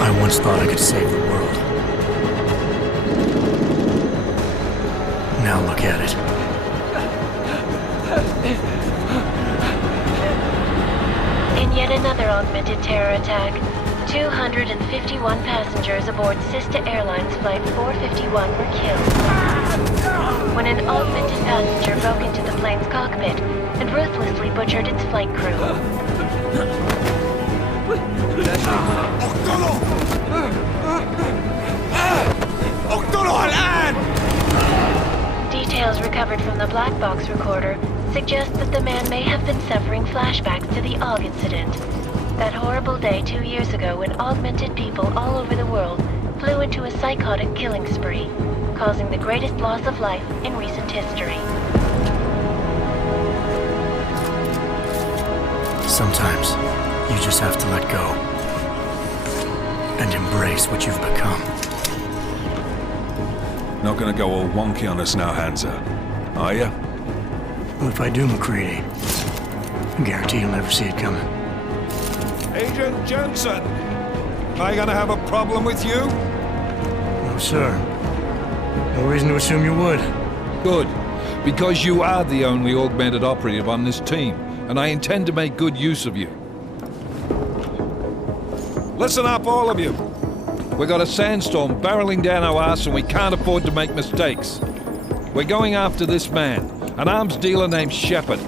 I once thought I could save the world. Now look at it. In yet another augmented terror attack, 251 passengers aboard Sister Airlines Flight 451 were killed when an augmented passenger broke into the plane's cockpit and ruthlessly butchered its flight crew. Details recovered from the black box recorder suggest that the man may have been suffering flashbacks to the AUG incident. That horrible day 2 years ago when augmented people all over the world flew into a psychotic killing spree, causing the greatest loss of life in recent history. Sometimes, you just have to let go. And embrace what you've become. Not gonna go all wonky on us now, Hansa, are ya? Well, if I do, McCready, I guarantee you'll never see it coming. Agent Jensen! Am I gonna have a problem with you? No, sir. No reason to assume you would. Good, because you are the only augmented operative on this team, and I intend to make good use of you. Listen up, all of you. We got a sandstorm barreling down our arse and we can't afford to make mistakes. We're going after this man, an arms dealer named Shepard.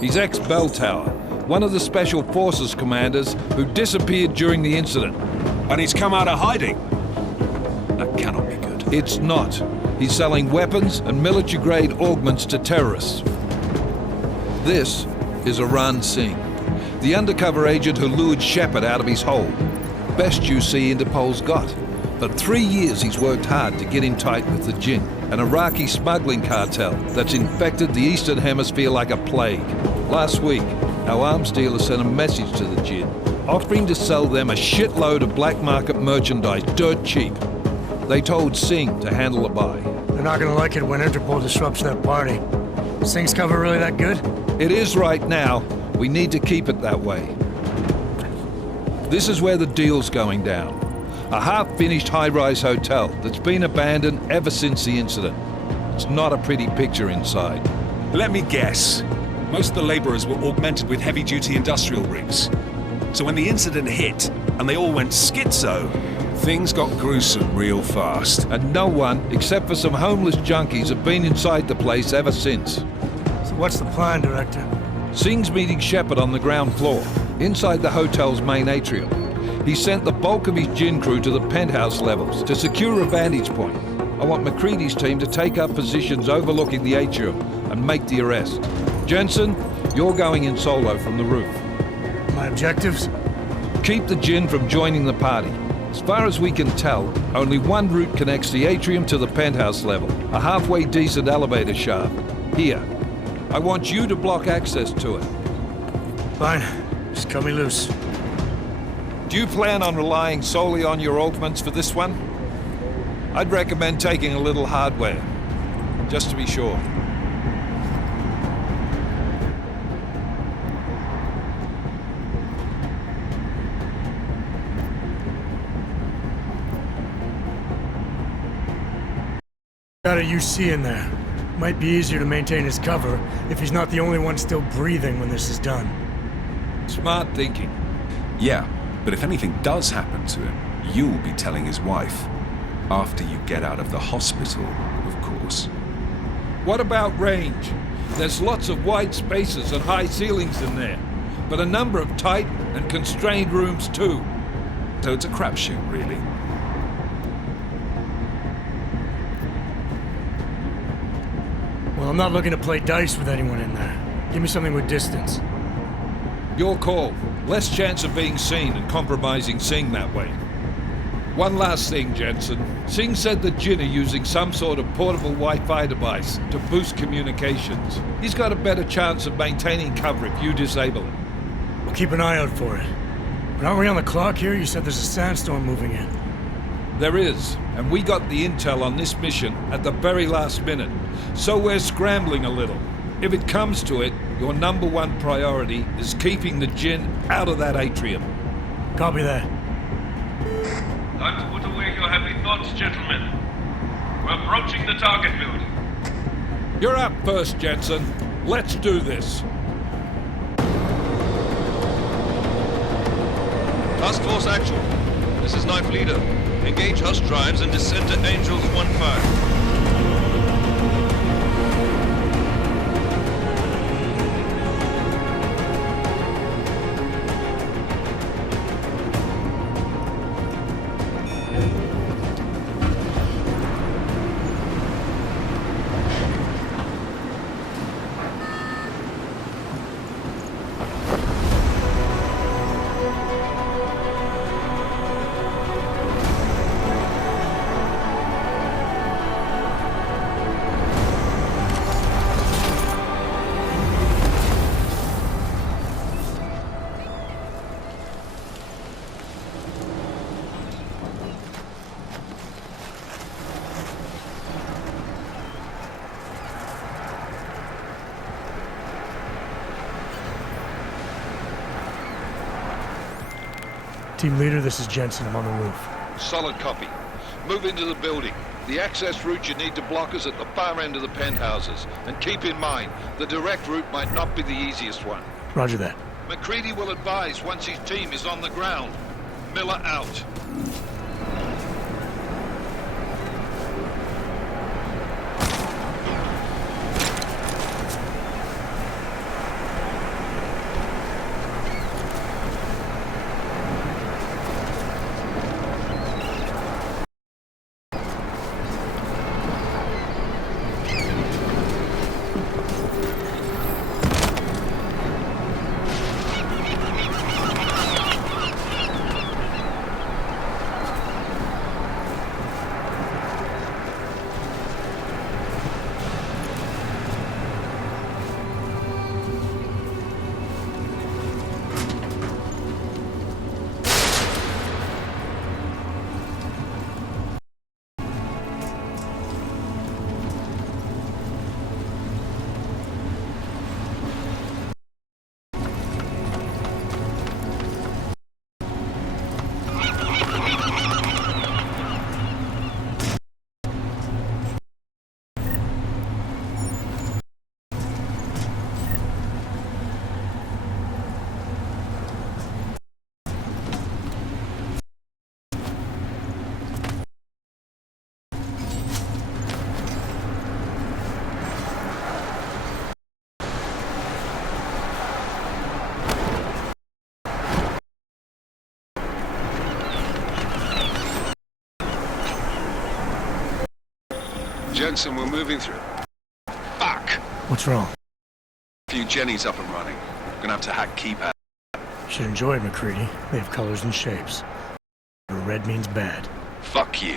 He's ex-Bell Tower, one of the Special Forces commanders who disappeared during the incident. And he's come out of hiding. That cannot be good. It's not. He's selling weapons and military-grade augments to terrorists. This is Iran Singh, the undercover agent who lured Shepard out of his hole. Best you see Interpol's got. For 3 years he's worked hard to get in tight with the Jinn, an Iraqi smuggling cartel that's infected the Eastern Hemisphere like a plague. Last week, our arms dealer sent a message to the Jinn, offering to sell them a shitload of black market merchandise dirt cheap. They told Singh to handle the buy. They're not gonna like it when Interpol disrupts that party. Singh's cover really that good? It is right now. We need to keep it that way. This is where the deal's going down. A half-finished high-rise hotel that's been abandoned ever since the incident. It's not a pretty picture inside. Let me guess. Most of the laborers were augmented with heavy-duty industrial rigs. So when the incident hit, and they all went schizo, things got gruesome real fast. And no one, except for some homeless junkies, have been inside the place ever since. So what's the plan, Director? Singh's meeting Shepard on the ground floor, inside the hotel's main atrium. He sent the bulk of his Jinn crew to the penthouse levels to secure a vantage point. I want McCready's team to take up positions overlooking the atrium and make the arrest. Jensen, you're going in solo from the roof. My objectives? Keep the Jinn from joining the party. As far as we can tell, only one route connects the atrium to the penthouse level, a halfway decent elevator shaft. Here. I want you to block access to it. Fine. Just cut me loose. Do you plan on relying solely on your augments for this one? I'd recommend taking a little hardware, just to be sure. Got a UC in there. Might be easier to maintain his cover if he's not the only one still breathing when this is done. Smart thinking. Yeah, but if anything does happen to him, you'll be telling his wife. After you get out of the hospital, of course. What about range? There's lots of wide spaces and high ceilings in there, but a number of tight and constrained rooms too. So it's a crapshoot, really. Well, I'm not looking to play dice with anyone in there. Give me something with distance. Your call. Less chance of being seen and compromising Singh that way. One last thing, Jensen. Singh said that Jin are using some sort of portable Wi-Fi device to boost communications. He's got a better chance of maintaining cover if you disable it. We'll keep an eye out for it. But aren't we on the clock here? You said there's a sandstorm moving in. There is, and we got the intel on this mission at the very last minute, so we're scrambling a little. If it comes to it, your number one priority is keeping the Jinn out of that atrium. Copy that. Time to put away your heavy thoughts, gentlemen. We're approaching the target building. You're up first, Jensen. Let's do this. Task Force Actual. This is Knife Leader. Engage Hush drives and descend to Angels 1-5. Team leader, this is Jensen. I'm on the roof. Solid copy. Move into the building. The access route you need to block is at the far end of the penthouses. And keep in mind, the direct route might not be the easiest one. Roger that. McCready will advise once his team is on the ground. Miller out. Jensen, we're moving through. Fuck! What's wrong? A few Jennies up and running. Gonna have to hack keypad. Should enjoy it, McCready. They have colors and shapes. Red means bad. Fuck you.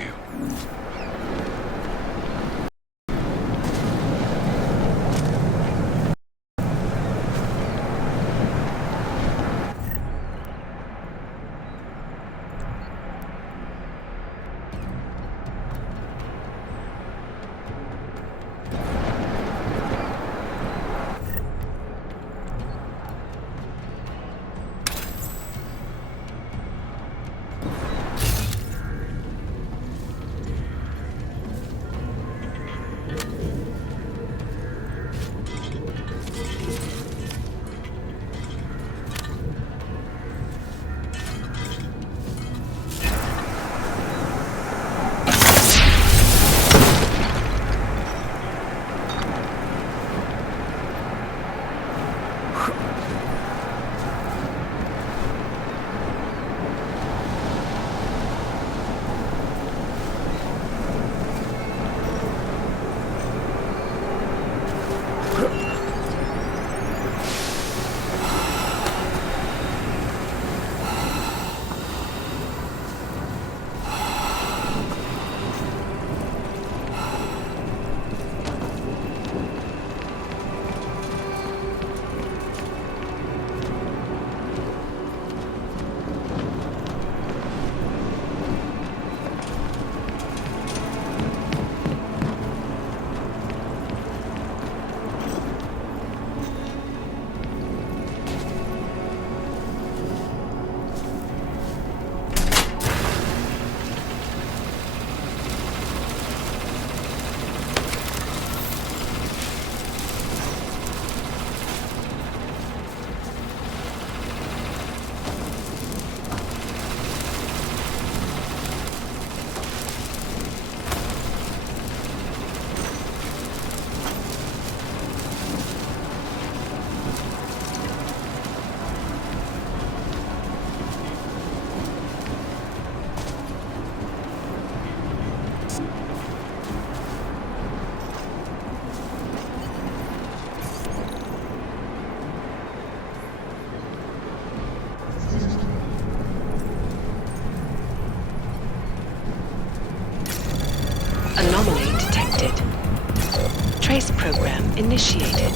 initiated.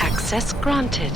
Access granted.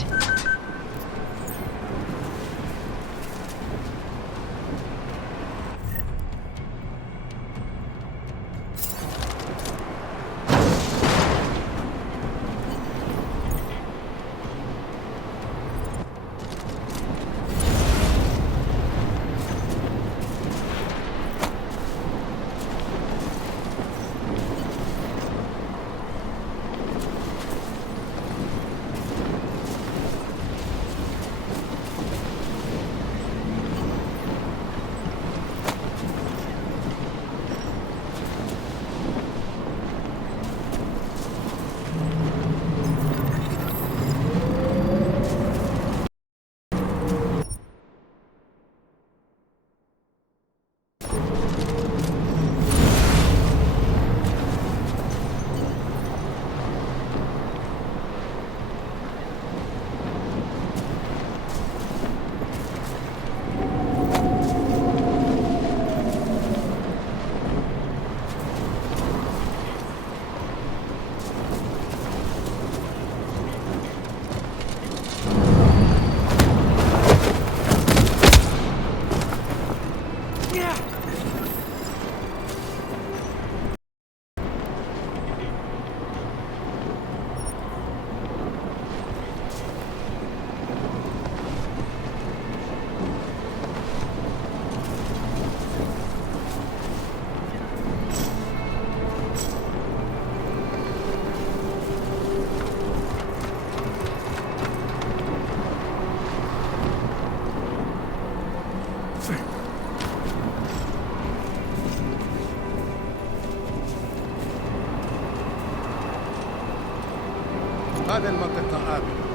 هذه المنطقة آمنة.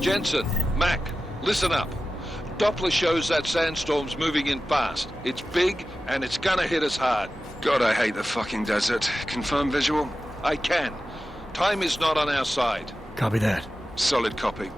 Jensen, Mac, listen up. Doppler shows that sandstorm's moving in fast. It's big, and it's gonna hit us hard. God, I hate the fucking desert. Confirm visual? I can. Time is not on our side. Copy that. Solid copy.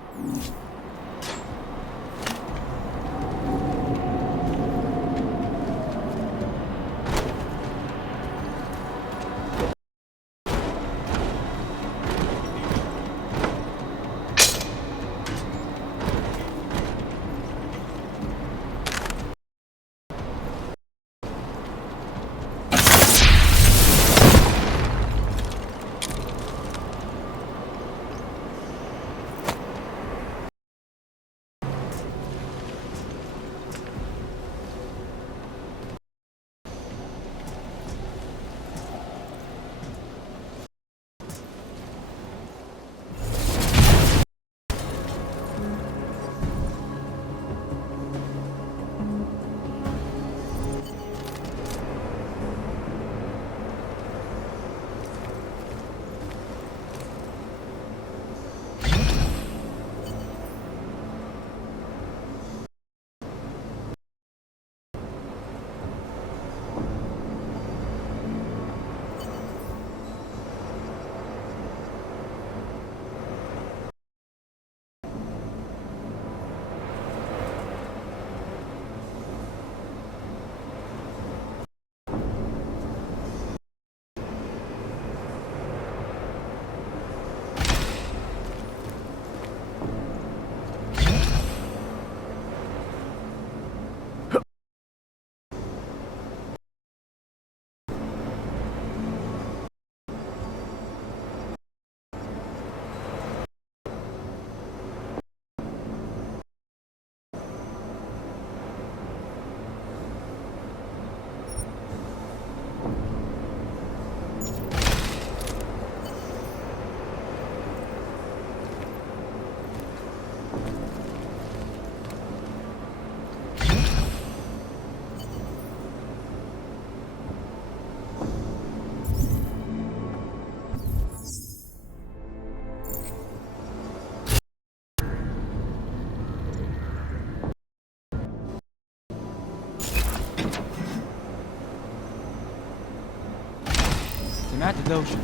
سمعت دوشة.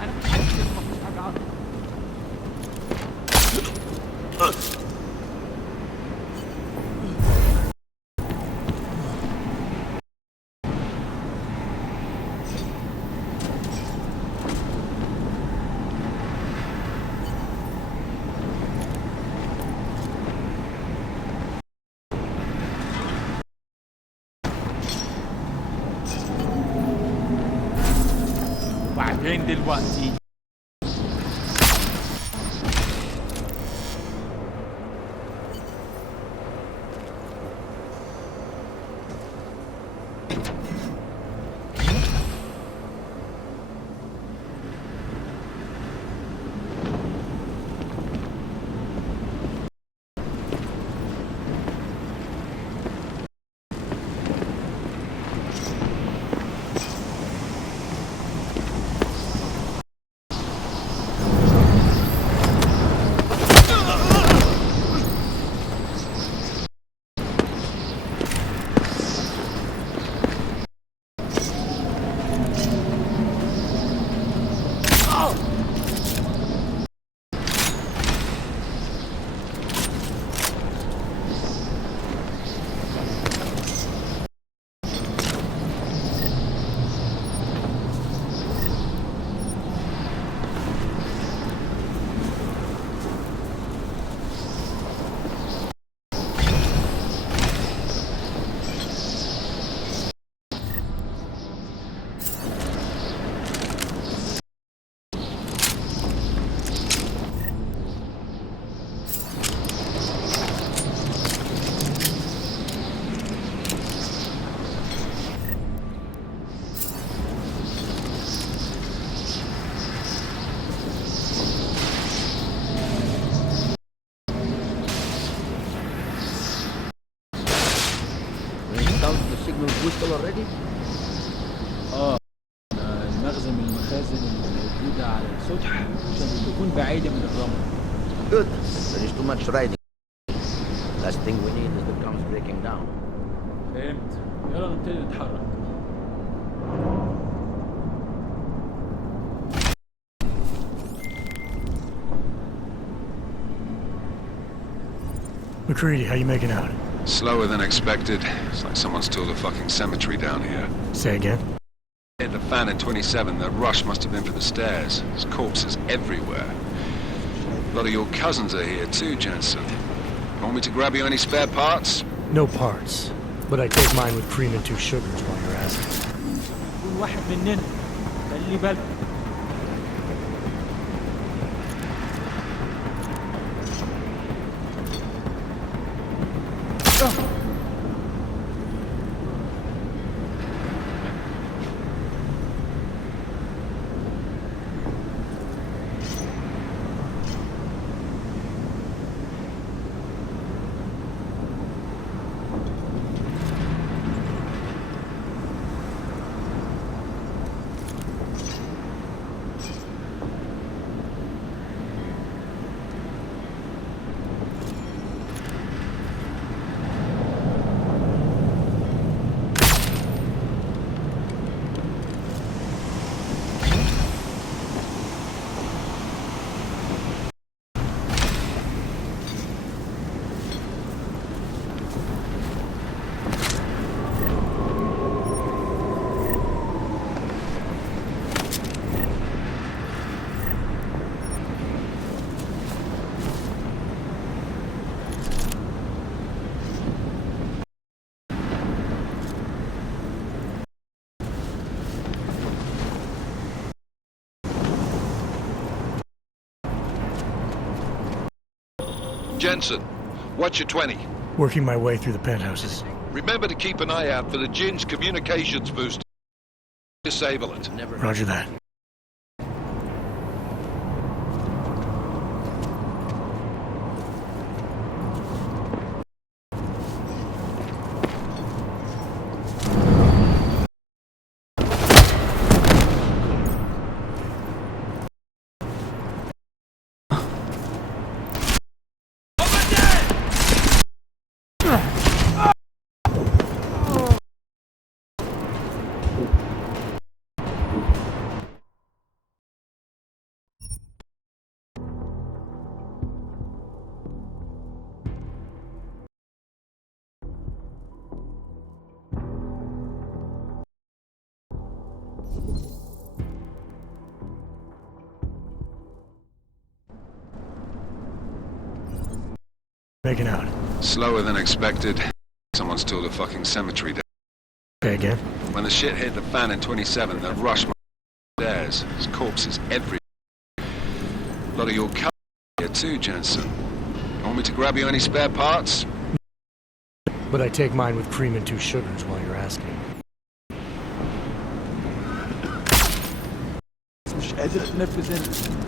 أنا مش عارف ليه مفيش حاجة عنه. وبعدين دلوقتي المخزن من المخازن الموجودة على السطح عشان تكون بعيدة من الرمل. Good. There is too much riding. Last thing we need is the comms breaking down. فهمت. يلا نبتدي نتحرك. McCready, how you making out? Slower than expected. It's like someone's tilled a fucking cemetery down here. Say again? Hit the fan in 27. The rush must have been for the stairs. There's corpses everywhere. A lot of your cousins are here too, Jensen. Want me to grab you any spare parts? No parts. But I take mine with cream and 2 sugars while you're asking. كل واحد مننا خلي بالك. Jensen, what's your 20? Working my way through the penthouses. Remember to keep an eye out for the Jin's communications booster. Disable it. Roger that. Making out. Slower than expected. Someone's tilled a fucking cemetery down. Okay, again. When the shit hit the fan in 27, they rushed my stairs. There's corpses everywhere. A lot of your c*** here too, Jensen. Want me to grab you any spare parts? But I take mine with cream and 2 sugars while you're asking. مش قادر اتنفس هنا.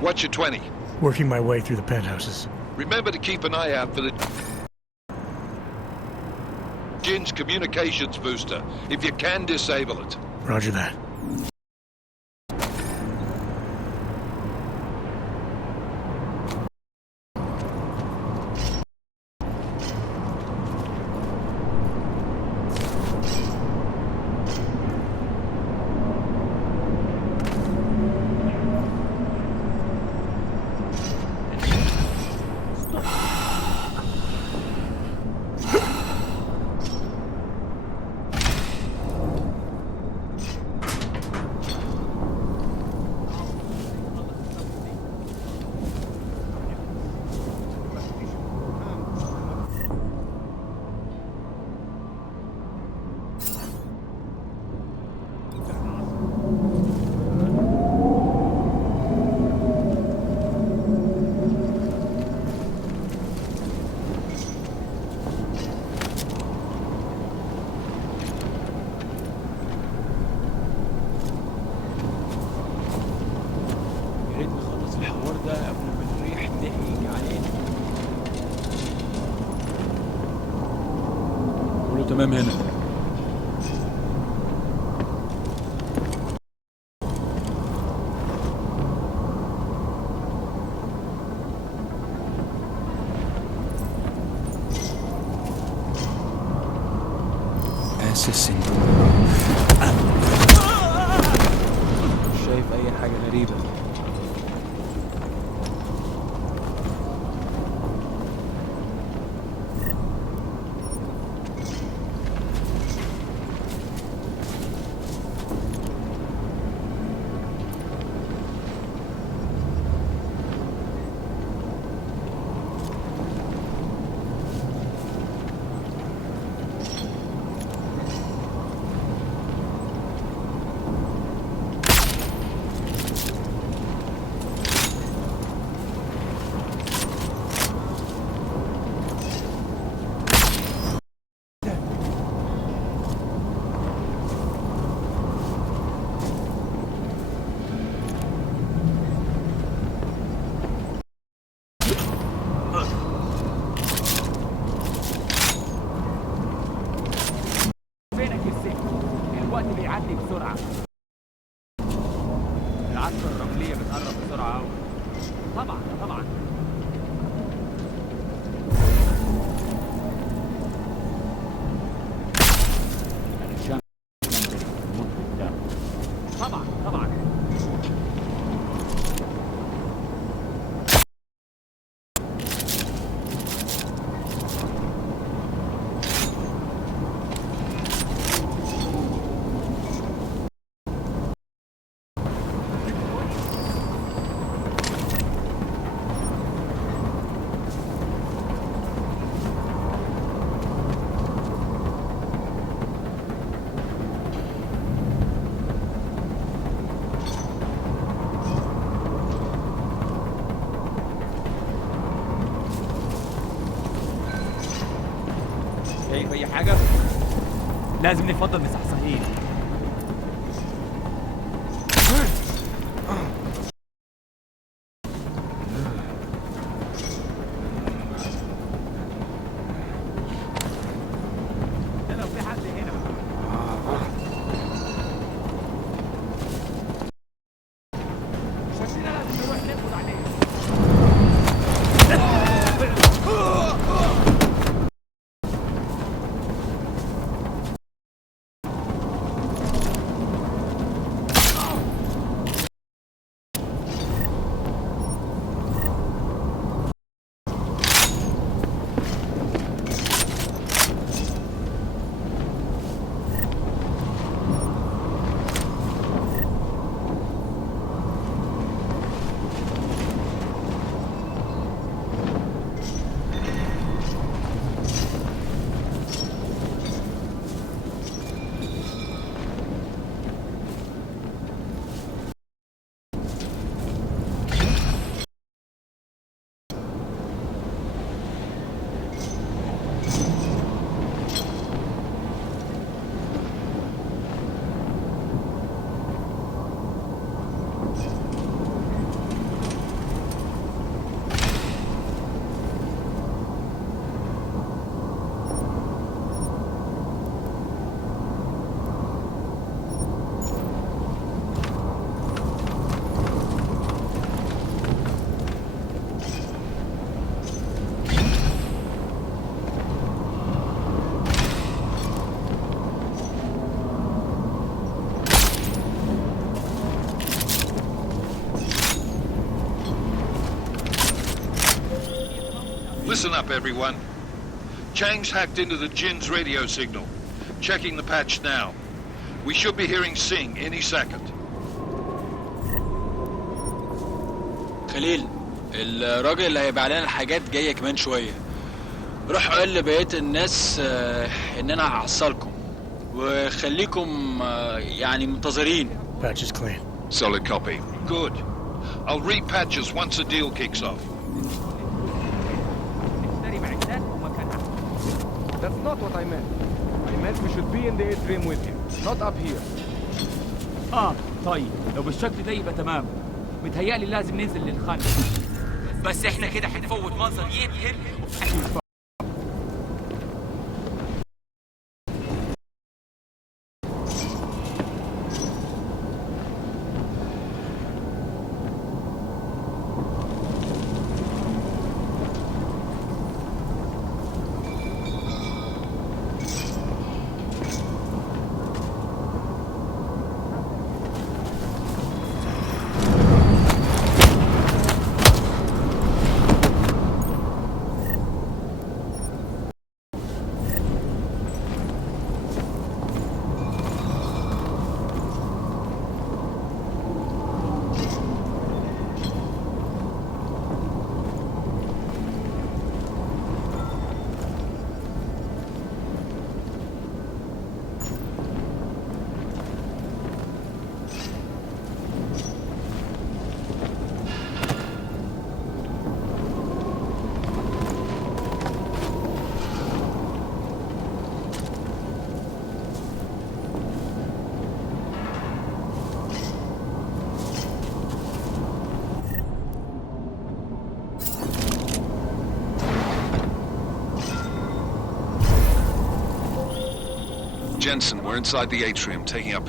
What's your 20? Working my way through the penthouses. Remember to keep an eye out for the Jin's communications booster. If you can, disable it. Roger that. تمام هنا. حاسس اني مش شايف اي حاجة غريبة. شايف اي حاجه؟ لازم نفضل مصحصحين. لو في حد هنا. شكلنا لازم نروح نقبض عليه. Listen up, everyone. Chang's hacked into the Jin's radio signal. Checking the patch now. We should be hearing Sing any second. خليل، الراجل اللي هيبيع لنا الحاجات جايه كمان شويه. روح قول لبقيه الناس ان انا هحصلكم وخليكم يعني منتظرين. Patch is clean. Solid copy. Good. I'll repatch us once the deal kicks off. That's not what I meant. I meant we should be in the atrium with him, not up here. طيب لو بالشكل ده يبقى تمام. متهيألي لازم ننزل للخلف. بس احنا كده هنفوت منظر يبهر وفي Jensen, we're inside the atrium, taking up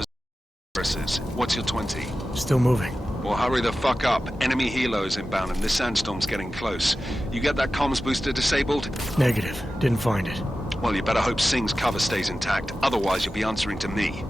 positions. What's your 20? Still moving. Well, hurry the fuck up. Enemy helos inbound and this sandstorm's getting close. You get that comms booster disabled? Negative. Didn't find it. Well, you better hope Singh's cover stays intact. Otherwise, you'll be answering to me.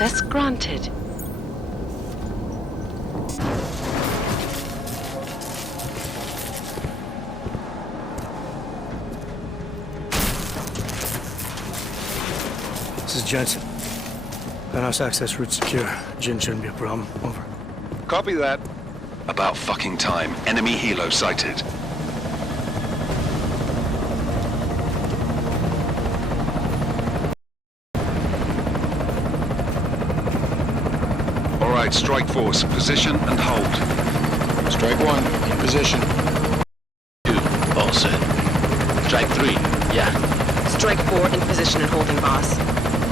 Access granted. This is Jensen. Penthouse access route secure. Jin shouldn't be a problem. Over. Copy that. About fucking time. Enemy helo sighted. All right, strike force. Position and hold. Strike 1, in position. 2, all set. Strike 3, yeah. Strike 4 in position and holding, boss.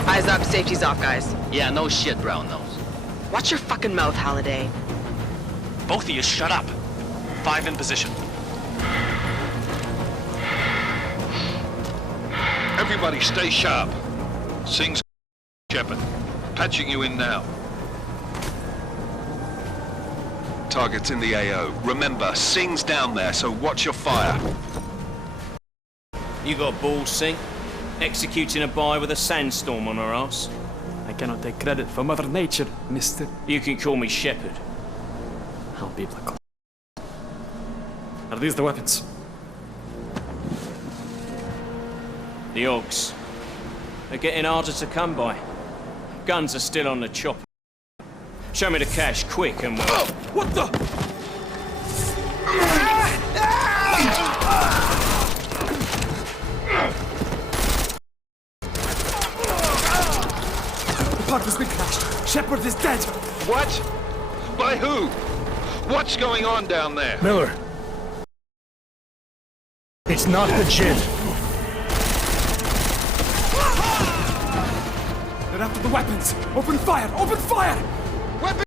Eyes up, safety's off, guys. Yeah, no shit, brown nose. Watch your fucking mouth, Halliday. Both of you shut up. 5 in position. Everybody stay sharp. Singh's Shepard. Patching you in now. Target's in the AO. Remember, Singh's down there, so watch your fire. You got balls, Singh? Executing a buy with a sandstorm on our ass? I cannot take credit for Mother Nature, mister. You can call me Shepard. How biblical. Are these the weapons? The Ogs. They're getting harder to come by. Guns are still on the chopper. Show me the cash, quick, and we'll... Oh, what the? The park has been crashed. Shepard is dead. What? By who? What's going on down there? Miller. It's not the Jinn. They're after the weapons. Open fire! Open fire! Weapon!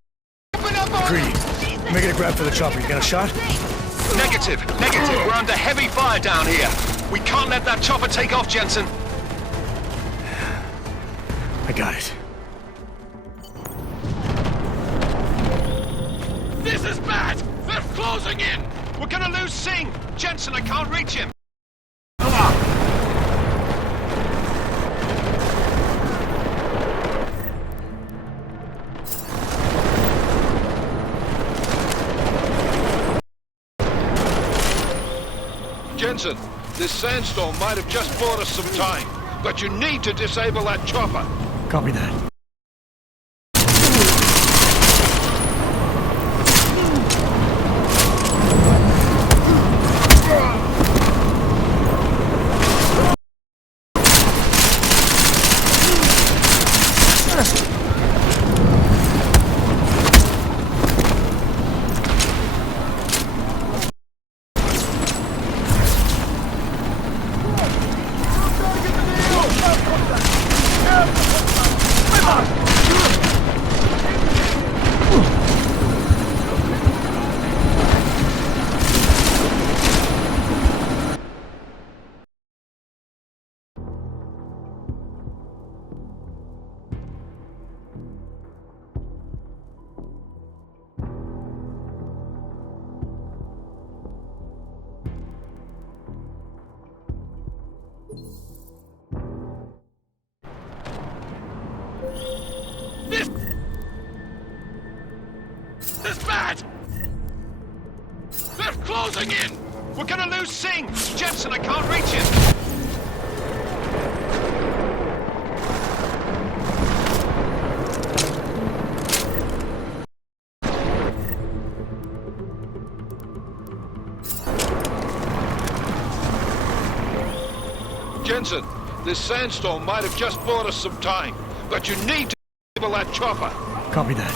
Open up on Greedy. Making a grab for the chopper. You got a shot? Negative. We're under heavy fire down here. We can't let that chopper take off, Jensen. I got it. This is bad! They're closing in! We're gonna lose Singh! Jensen, I can't reach him! Jensen, this sandstorm might have just bought us some time, but you need to disable that chopper. Copy that. This is bad! They're closing in! We're gonna lose Singh! Jensen, I can't reach him! Jensen, this sandstorm might have just bought us some time, but you need to disable that chopper. Copy that.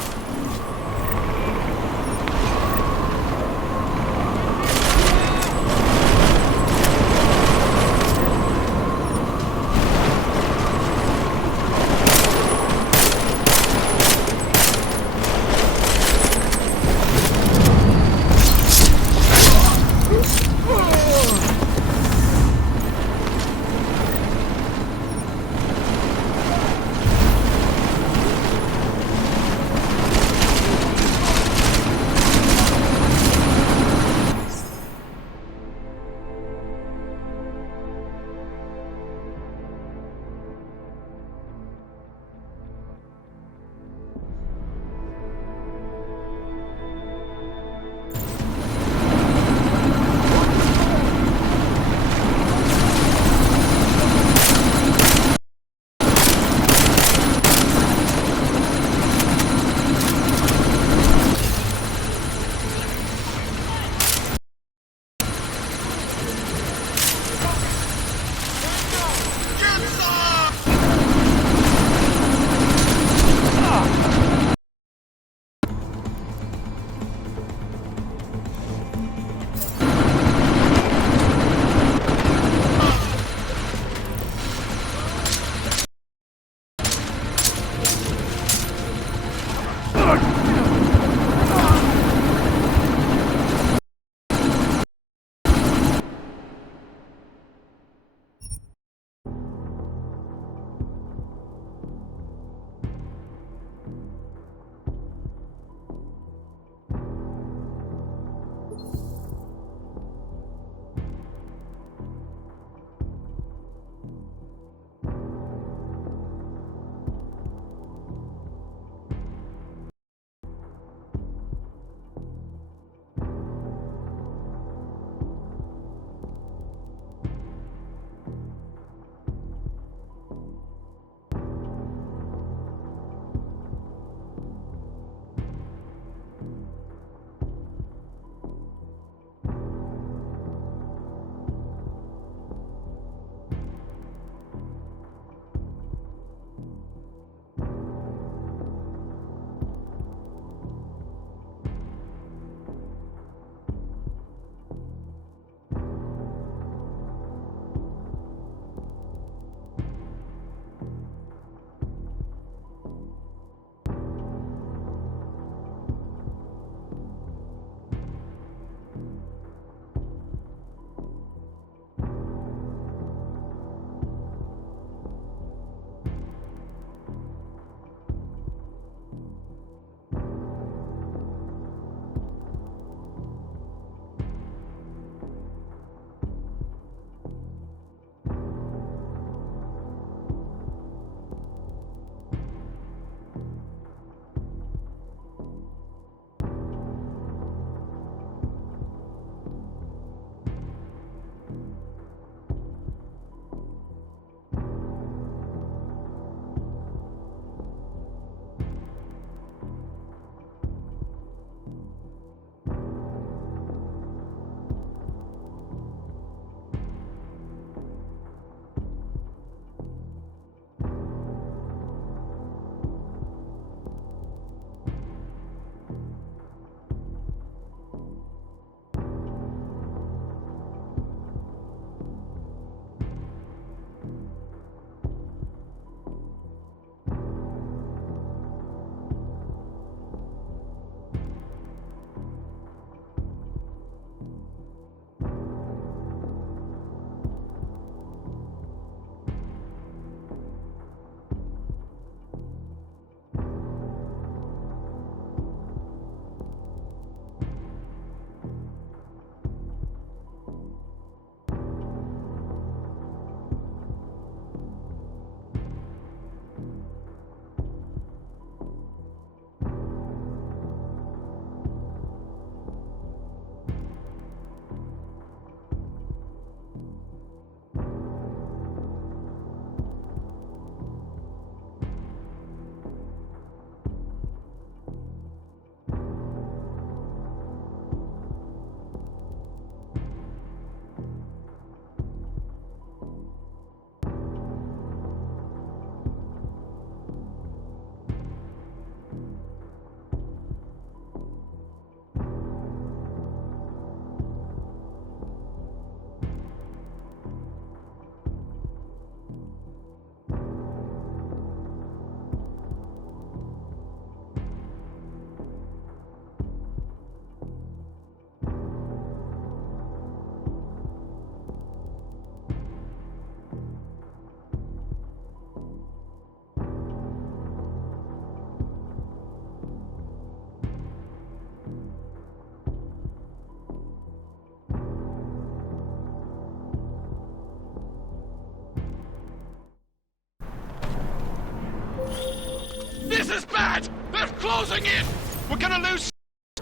closing in! We're gonna lose...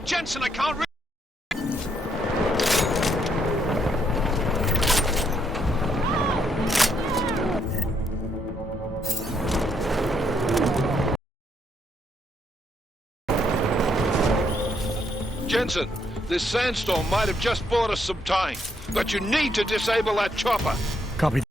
Jensen, I can't reach... Jensen, this sandstorm might have just bought us some time, but you need to disable that chopper. Copy.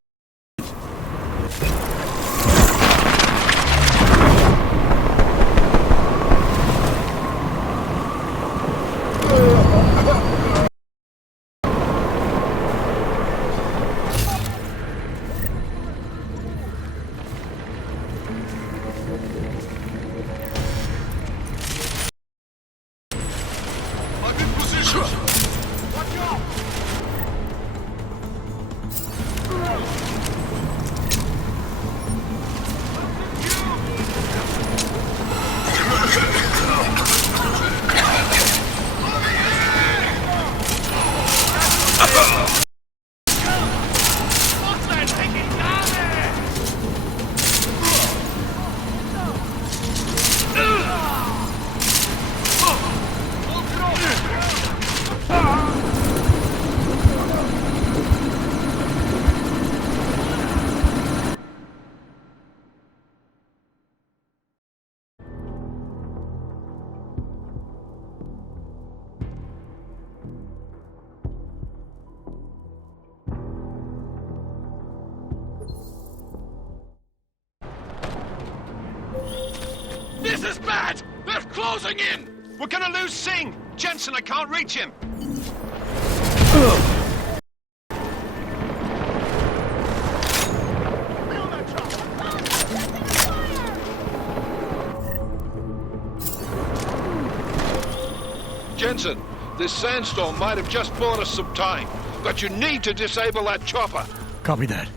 This is bad! They're closing in! We're gonna lose Singh! Jensen, I can't reach him! Jensen, this sandstorm might have just bought us some time, but you need to disable that chopper. Copy that.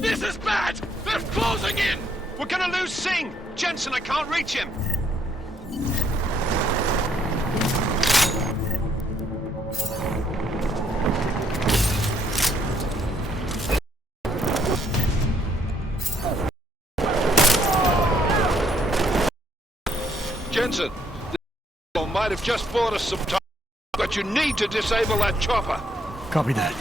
This is bad! They're closing in! We're gonna lose Singh! Jensen, I can't reach him! Jensen, this sandstorm might have just bought us some time, but you need to disable that chopper. Copy that.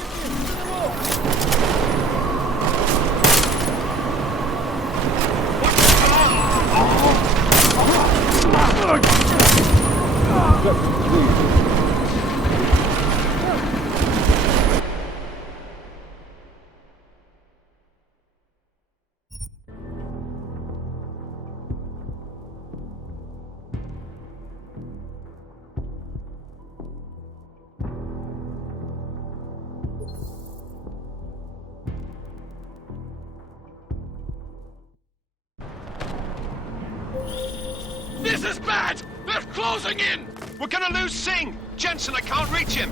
This is bad! They're closing in! We're gonna lose Singh! Jensen, I can't reach him!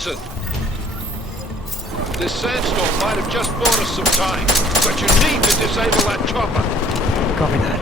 Jensen! This sandstorm might have just bought us some time, but you need to disable that chopper. Copy that.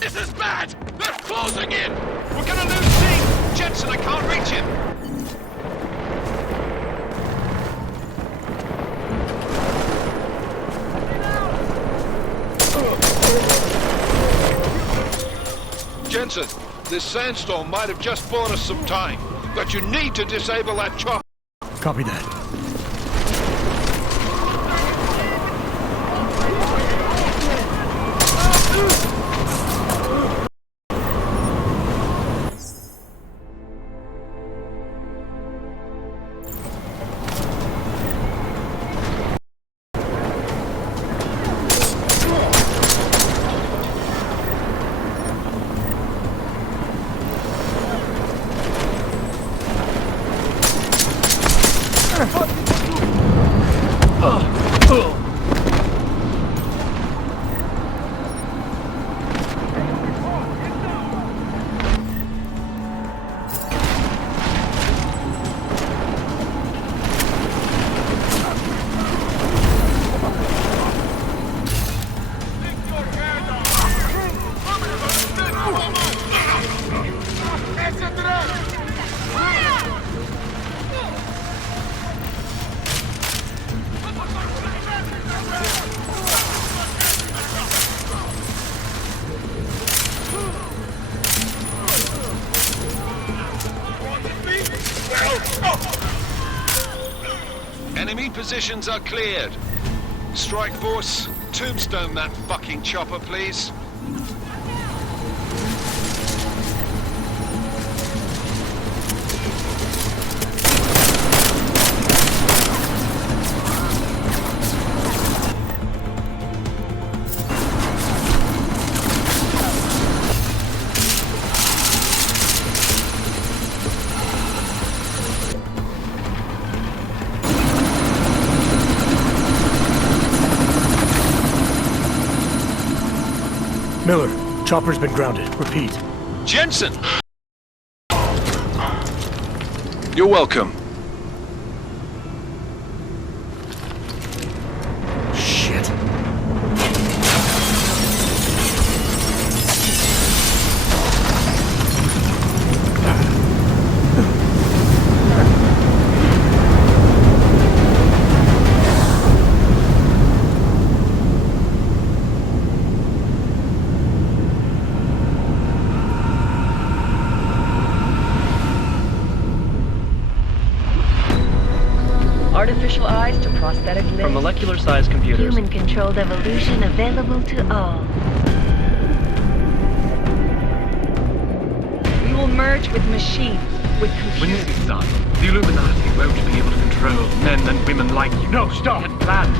This is bad! They're closing in! We're gonna lose C! Jensen, I can't reach him! Jensen, this sandstorm might have just bought us some time, but you need to disable that chopper. Copy that. Enemy positions are cleared. Strike Force, tombstone that fucking chopper, please. Miller, chopper's been grounded. Repeat. Jensen! You're welcome. Shit. Artificial eyes to prosthetic limbs. From molecular-sized computers. Human-controlled evolution available to all. We will merge with machines, with computers. When this is done, the Illuminati won't be able to control men and women like you. No, stop! Had planned.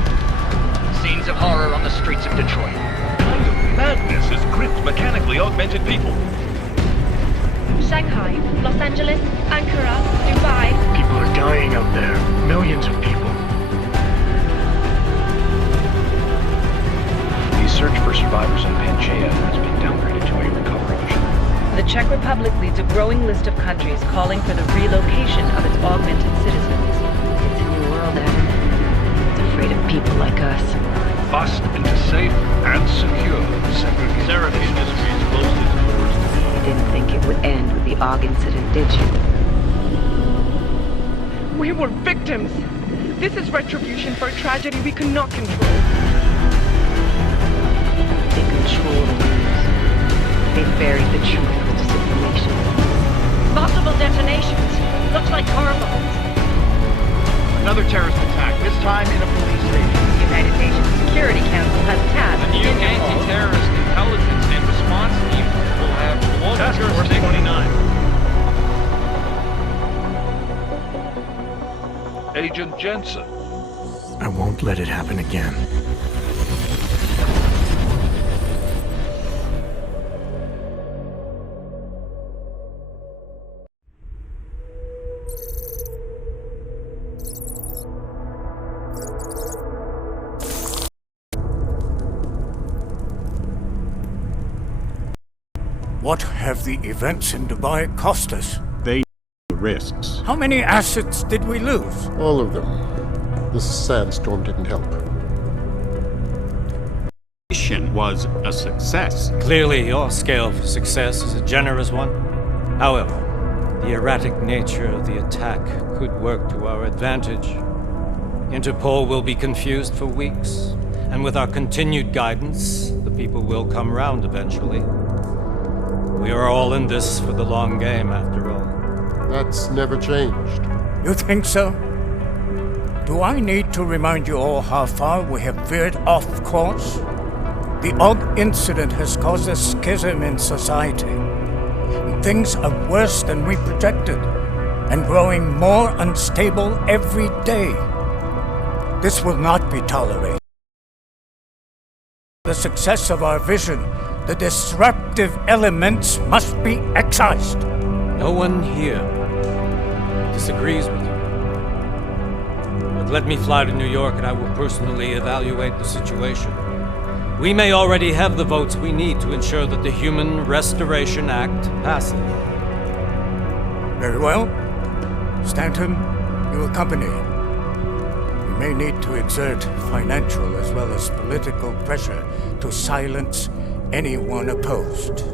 Scenes of horror on the streets of Detroit. Kind of madness has gripped mechanically augmented people. Shanghai, Los Angeles, Ankara, Dubai. People are dying out there. Millions of people. The search for survivors in Pangaea has been downgraded to a recovery mission. The Czech Republic leads a growing list of countries calling for the relocation of its augmented citizens. It's a new world, Adam. It's afraid of people like us. Bust into safe and secure segregation. Therapy industries closely towards. You didn't think it would end with the AUG incident, did you? We were victims. This is retribution for a tragedy we cannot control. They control the news. They buried the truth with disinformation. Multiple detonations. Looks like car bombs. Another terrorist attack, this time in a police station. The United Nations Security Council has tasked The new anti-terrorist intelligence and response team will have all Task the Force jurisdiction. 29. Agent Jensen. I won't let it happen again. What have the events in Dubai cost us? They the risks. How many assets did we lose? All of them. This sandstorm didn't help. Mission was a success. Clearly, your scale for success is a generous one. However, the erratic nature of the attack could work to our advantage. Interpol will be confused for weeks, and with our continued guidance, the people will come round eventually. We are all in this for the long game, after all. That's never changed. You think so? Do I need to remind you all how far we have veered off course? The Og incident has caused a schism in society. Things are worse than we projected, and growing more unstable every day. This will not be tolerated. The success of our vision, the disruptive elements must be excised. No one here disagrees with you. But let me fly to New York and I will personally evaluate the situation. We may already have the votes we need to ensure that the Human Restoration Act passes. Very well. Stanton, you accompany. We may need to exert financial as well as political pressure to silence anyone opposed.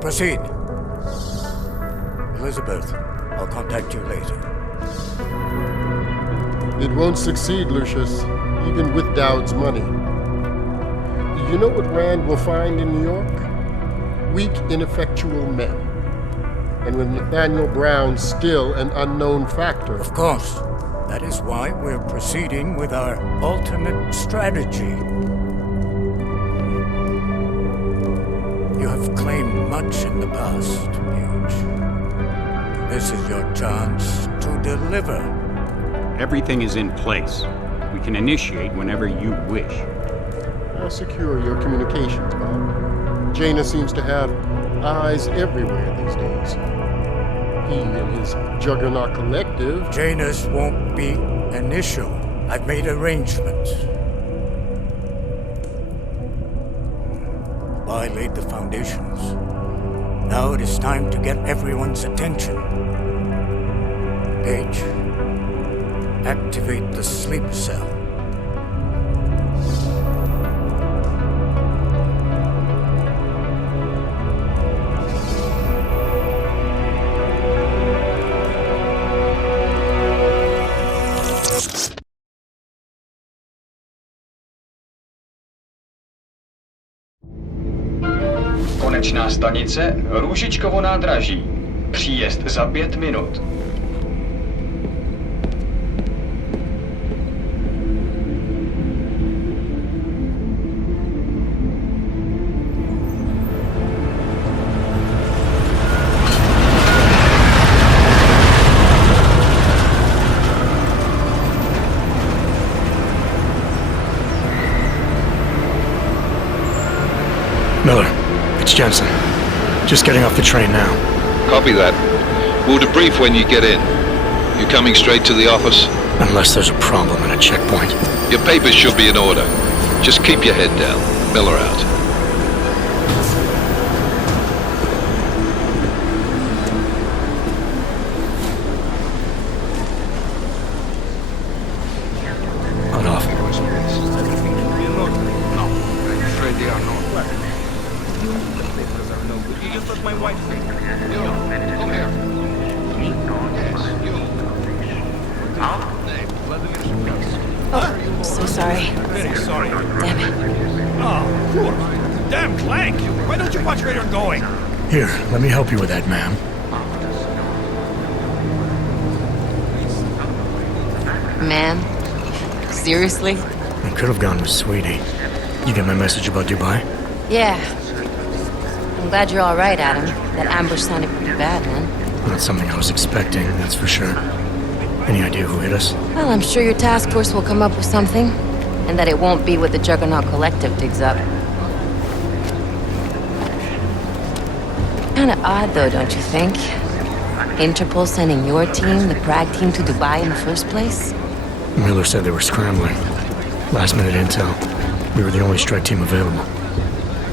Proceed. Elizabeth, I'll contact you later. It won't succeed, Lucius, even with Dowd's money. You know what Rand will find in New York? Weak, ineffectual men. And with Nathaniel Brown still an unknown factor. Of course. That is why we're proceeding with our alternate strategy. You have claimed much in the past, Paige. This is your chance to deliver. Everything is in place. We can initiate whenever you wish. I'll secure your communications, Bob. Jaina seems to have eyes everywhere these days. He and his Juggernaut Collective... Jaina's won't be an issue. I've made arrangements. I laid the foundations. Now it is time to get everyone's attention. Paige, activate the sleep cell. Konečná stanice Růžičkovo nádraží. Příjezd za 5 minut. Miller, it's Jensen. Just getting off the train now. Copy that. We'll debrief when you get in. You coming straight to the office? Unless there's a problem at a checkpoint. Your papers should be in order. Just keep your head down. Miller out. Hold off. My wife. Come here. Oh, so sorry. Very sorry. Damn it. Oh, poor. Damn Clank. Why don't you watch where you're going? Here, let me help you with that, ma'am. Man? Seriously? I could have gone with Sweetie. You get my message about Dubai? Yeah. I'm glad you're alright, Adam. That ambush sounded pretty bad, man. Not something I was expecting, that's for sure. Any idea who hit us? Well, I'm sure your task force will come up with something. And that it won't be what the Juggernaut Collective digs up. Kinda odd, though, don't you think? Interpol sending your team, the Prague team, to Dubai in the first place? Miller said they were scrambling. Last minute intel. We were the only strike team available.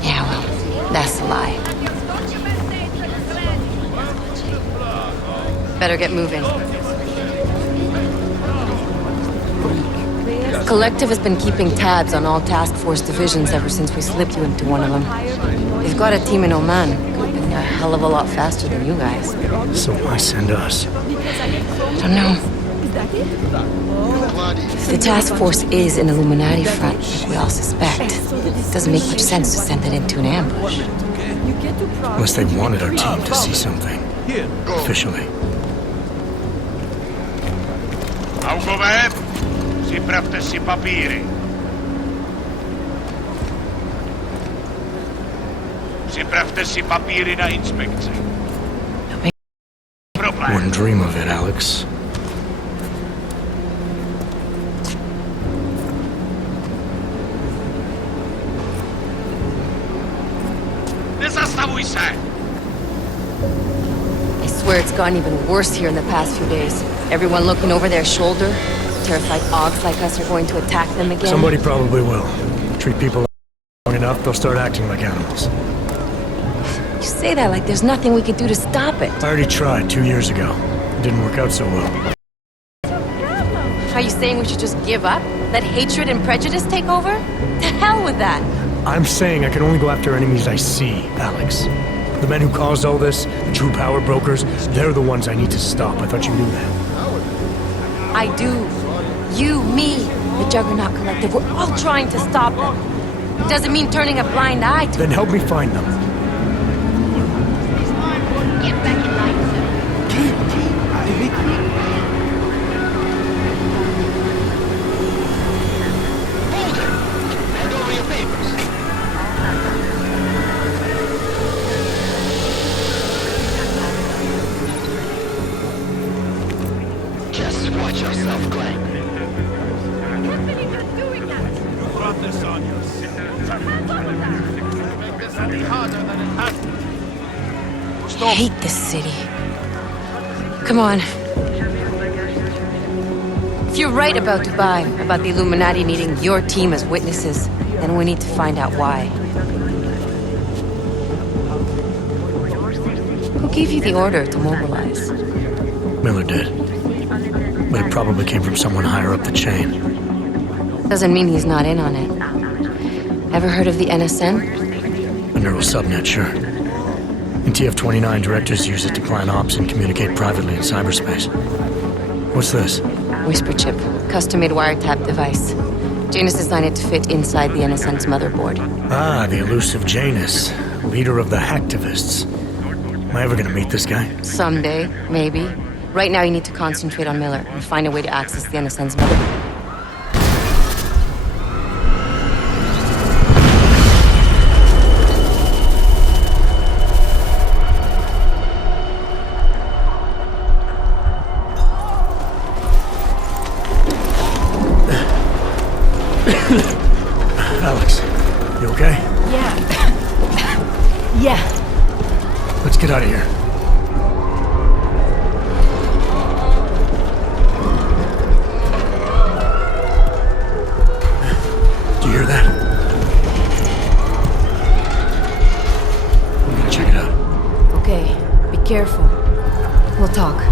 Yeah, well, that's a lie. Better get moving. Collective has been keeping tabs on all task force divisions ever since we slipped you into one of them. They've got a team in Oman. Could be a hell of a lot faster than you guys. So why send us? Don't know. If the task force is an Illuminati front, like we all suspect, it doesn't make much sense to send it into an ambush. Unless they wanted our team to see something. Officially. Sprawdź si papíry. Sprawdź si papíry na inspekci. Wouldn't dream of it, Alex. Nezastavuj se! I swear it's gotten even worse here in the past few days. Everyone looking over their shoulder. Terrified Augs like us are going to attack them again. Somebody probably will. Treat people long enough, they'll start acting like animals. You say that like there's nothing we could do to stop it. I already tried 2 years ago. It didn't work out so well. Are you saying we should just give up? Let hatred and prejudice take over? To hell with that! I'm saying I can only go after enemies I see, Alex. The men who caused all this, the true power brokers, they're the ones I need to stop. I thought you knew that. I do. You, me, the Juggernaut Collective, we're all trying to stop them. It doesn't mean turning a blind eye to Then help me find them. Get back in line, sir. Hold it! Hand over your papers. Just watch yourself, Glenn. I hate this city. Come on. If you're right about Dubai, about the Illuminati needing your team as witnesses, then we need to find out why. Who gave you the order to mobilize? Miller did. But it probably came from someone higher up the chain. Doesn't mean he's not in on it. Ever heard of the NSN? A neural subnet, sure. In Pt.1, directors use it to plan ops and communicate privately in cyberspace. What's this? Whisper chip. Custom-made wiretap device. Janus designed it to fit inside the NSN's motherboard. Ah, the elusive Janus. Leader of the hacktivists. Am I ever gonna meet this guy? Someday, maybe. Right now you need to concentrate on Miller and find a way to access the NSN's motherboard. Alex, you okay? Yeah. Yeah. Let's get out of here. Do you hear that? I'm gonna check it out. Okay, be careful. We'll talk.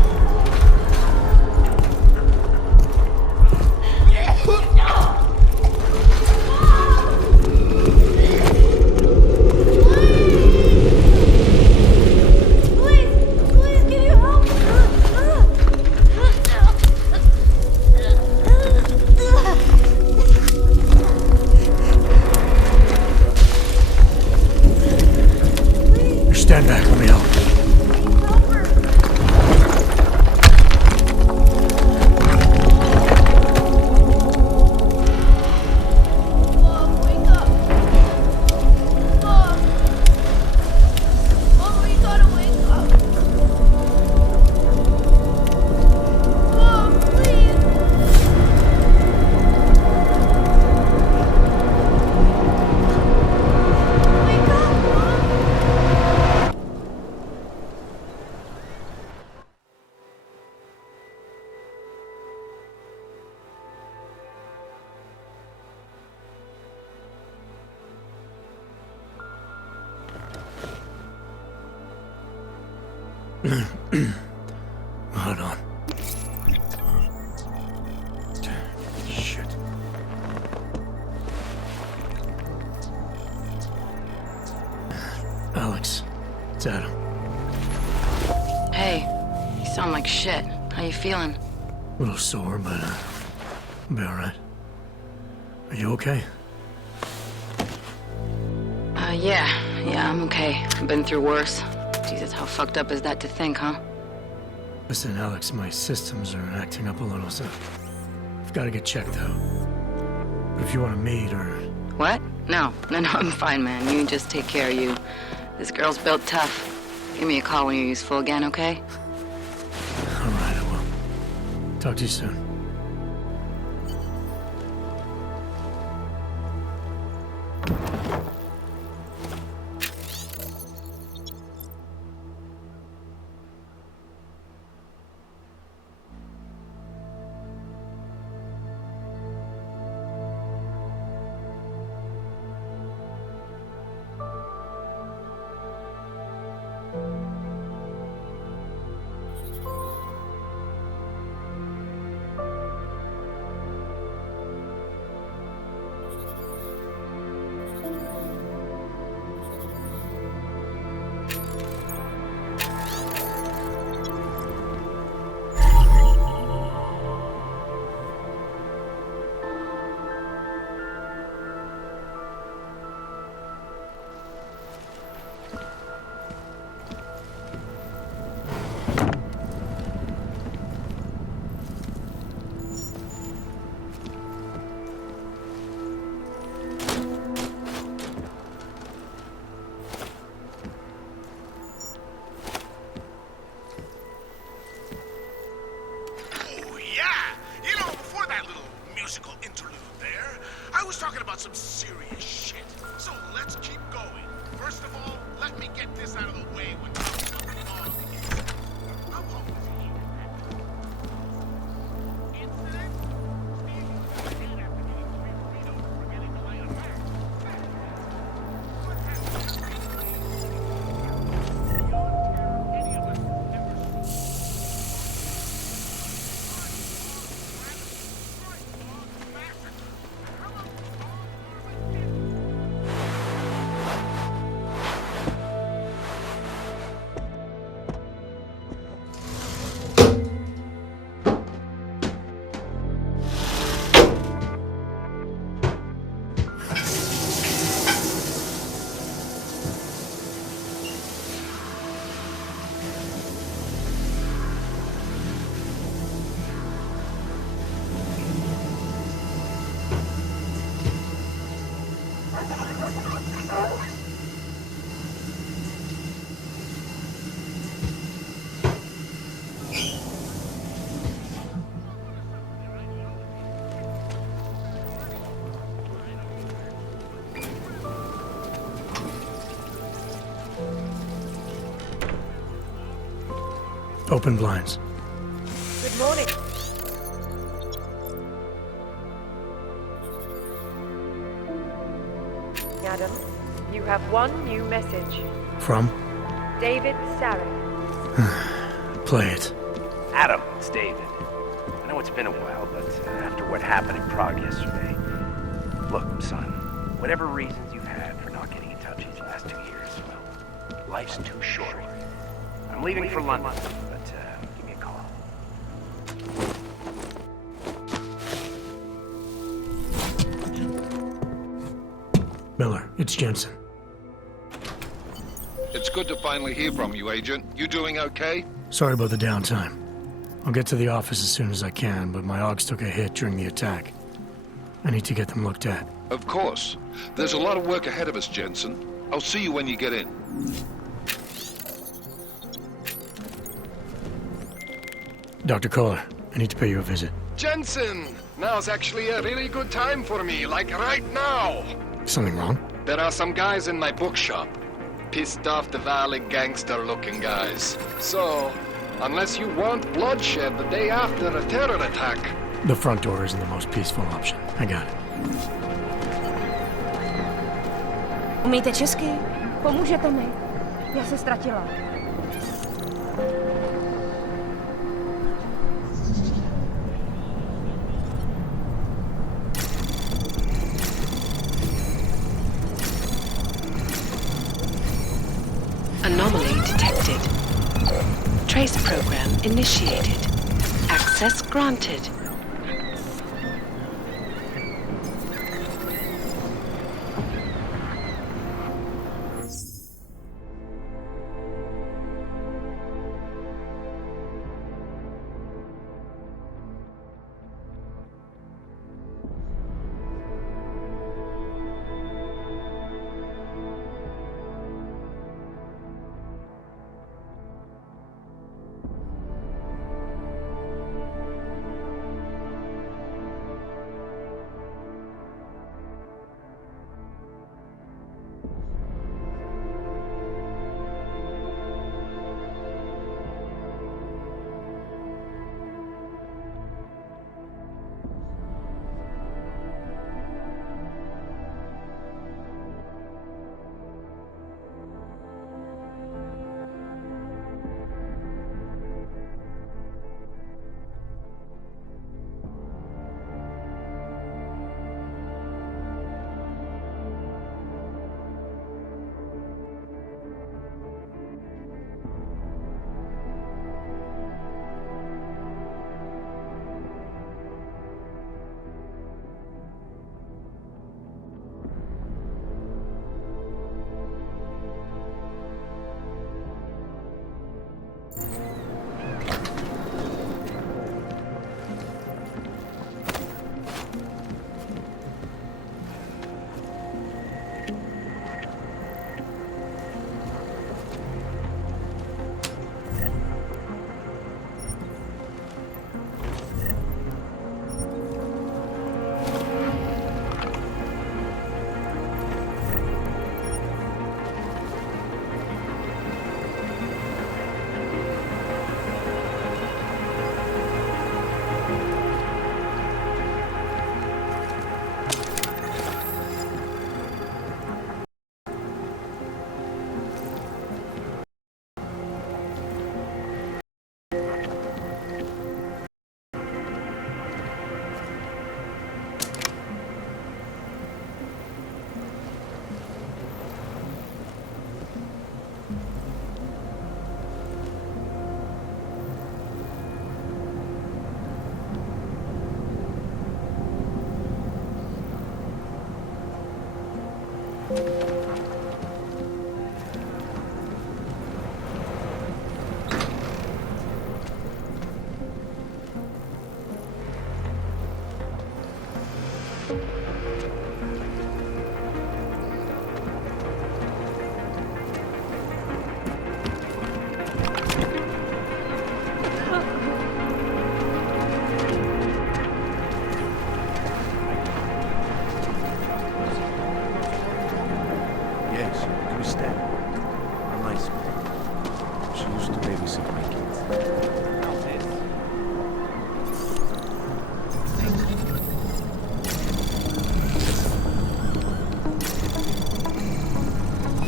Hold on. Shit. Alex, it's Adam. Hey, you sound like shit. How you feeling? A little sore, but I'll be alright. Are you okay? Yeah, I'm okay. I've been through worse. Jesus, how fucked up is that to think, huh? Listen, Alex, my systems are acting up a little, so I've got to get checked out. But if you want to meet or... What? No, I'm fine, man. You just take care of you. This girl's built tough. Give me a call when you're useful again, okay? Alright, I will. Talk to you soon. Some serious shit. So let's keep going. First of all, let me get this out of the way when how long was he here? Incident? Steve was dead after getting 3 feet over forgetting to lay on back. What happened? Any of us ever Open blinds. Good morning. Adam, you have one new message. From? David Sarek. Play it. Adam, it's David. I know it's been a while, but after what happened in Prague yesterday... Look, son, whatever reasons you've had for not getting in touch these last 2 years, well, life's too short. I'm leaving for London, but give me a call. Miller, it's Jensen. It's good to finally hear from you, Agent. You doing okay? Sorry about the downtime. I'll get to the office as soon as I can, but my Augs took a hit during the attack. I need to get them looked at. Of course. There's a lot of work ahead of us, Jensen. I'll see you when you get in. Dr. Kohler, I need to pay you a visit. Jensen! Now's actually a really good time for me, like right now! Something wrong? There are some guys in my bookshop. Pissed off the Valley gangster-looking guys. So, unless you want bloodshed the day after a terror attack... The front door isn't the most peaceful option. I got it. Umíte česky? Pomůžete mi? Já se ztratila. Anomaly detected. Trace program initiated. Access granted.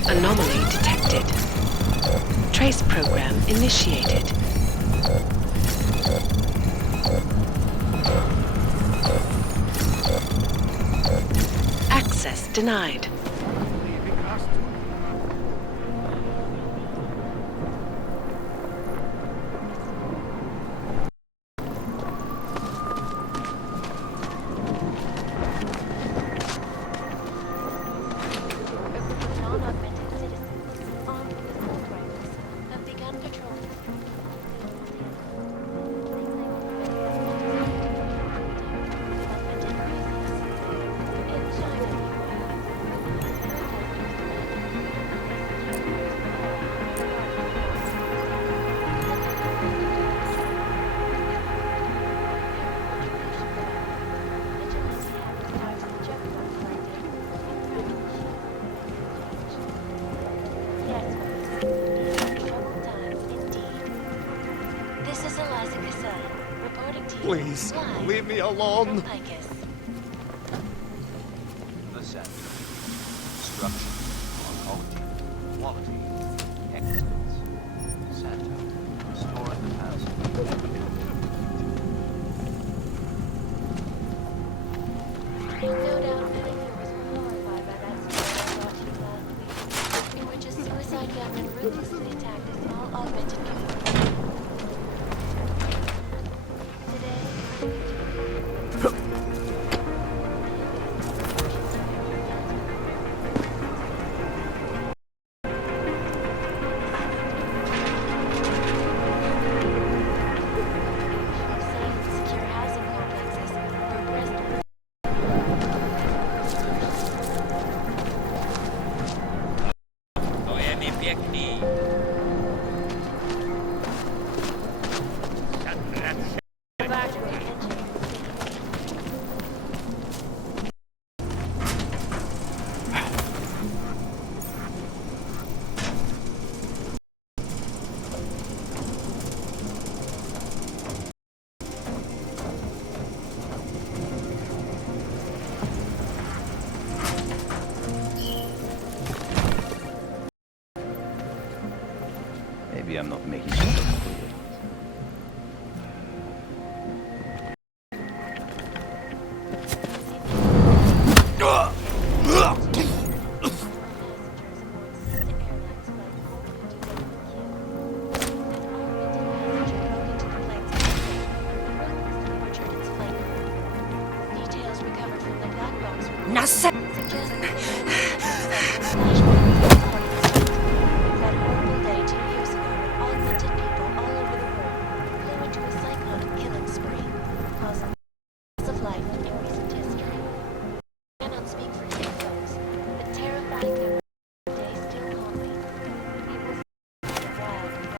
Anomaly detected. Trace program initiated. Access denied. Please, leave me alone. The center. Structure. Quality. Quality. Excellence. Center. doubt many viewers were horrified by that story I brought to you last week, in which a suicide gunman ruthlessly attacked a small augmented community. Maybe I'm not making it clear. Details recovered from the black box Nasa! suggest that horrible day 2 years ago when augmented people all over the world flew into a cyclonic killing spree, causing loss of life in recent history. I cannot speak for you folks, but terrifying memories of the day still haunt me. It was wild and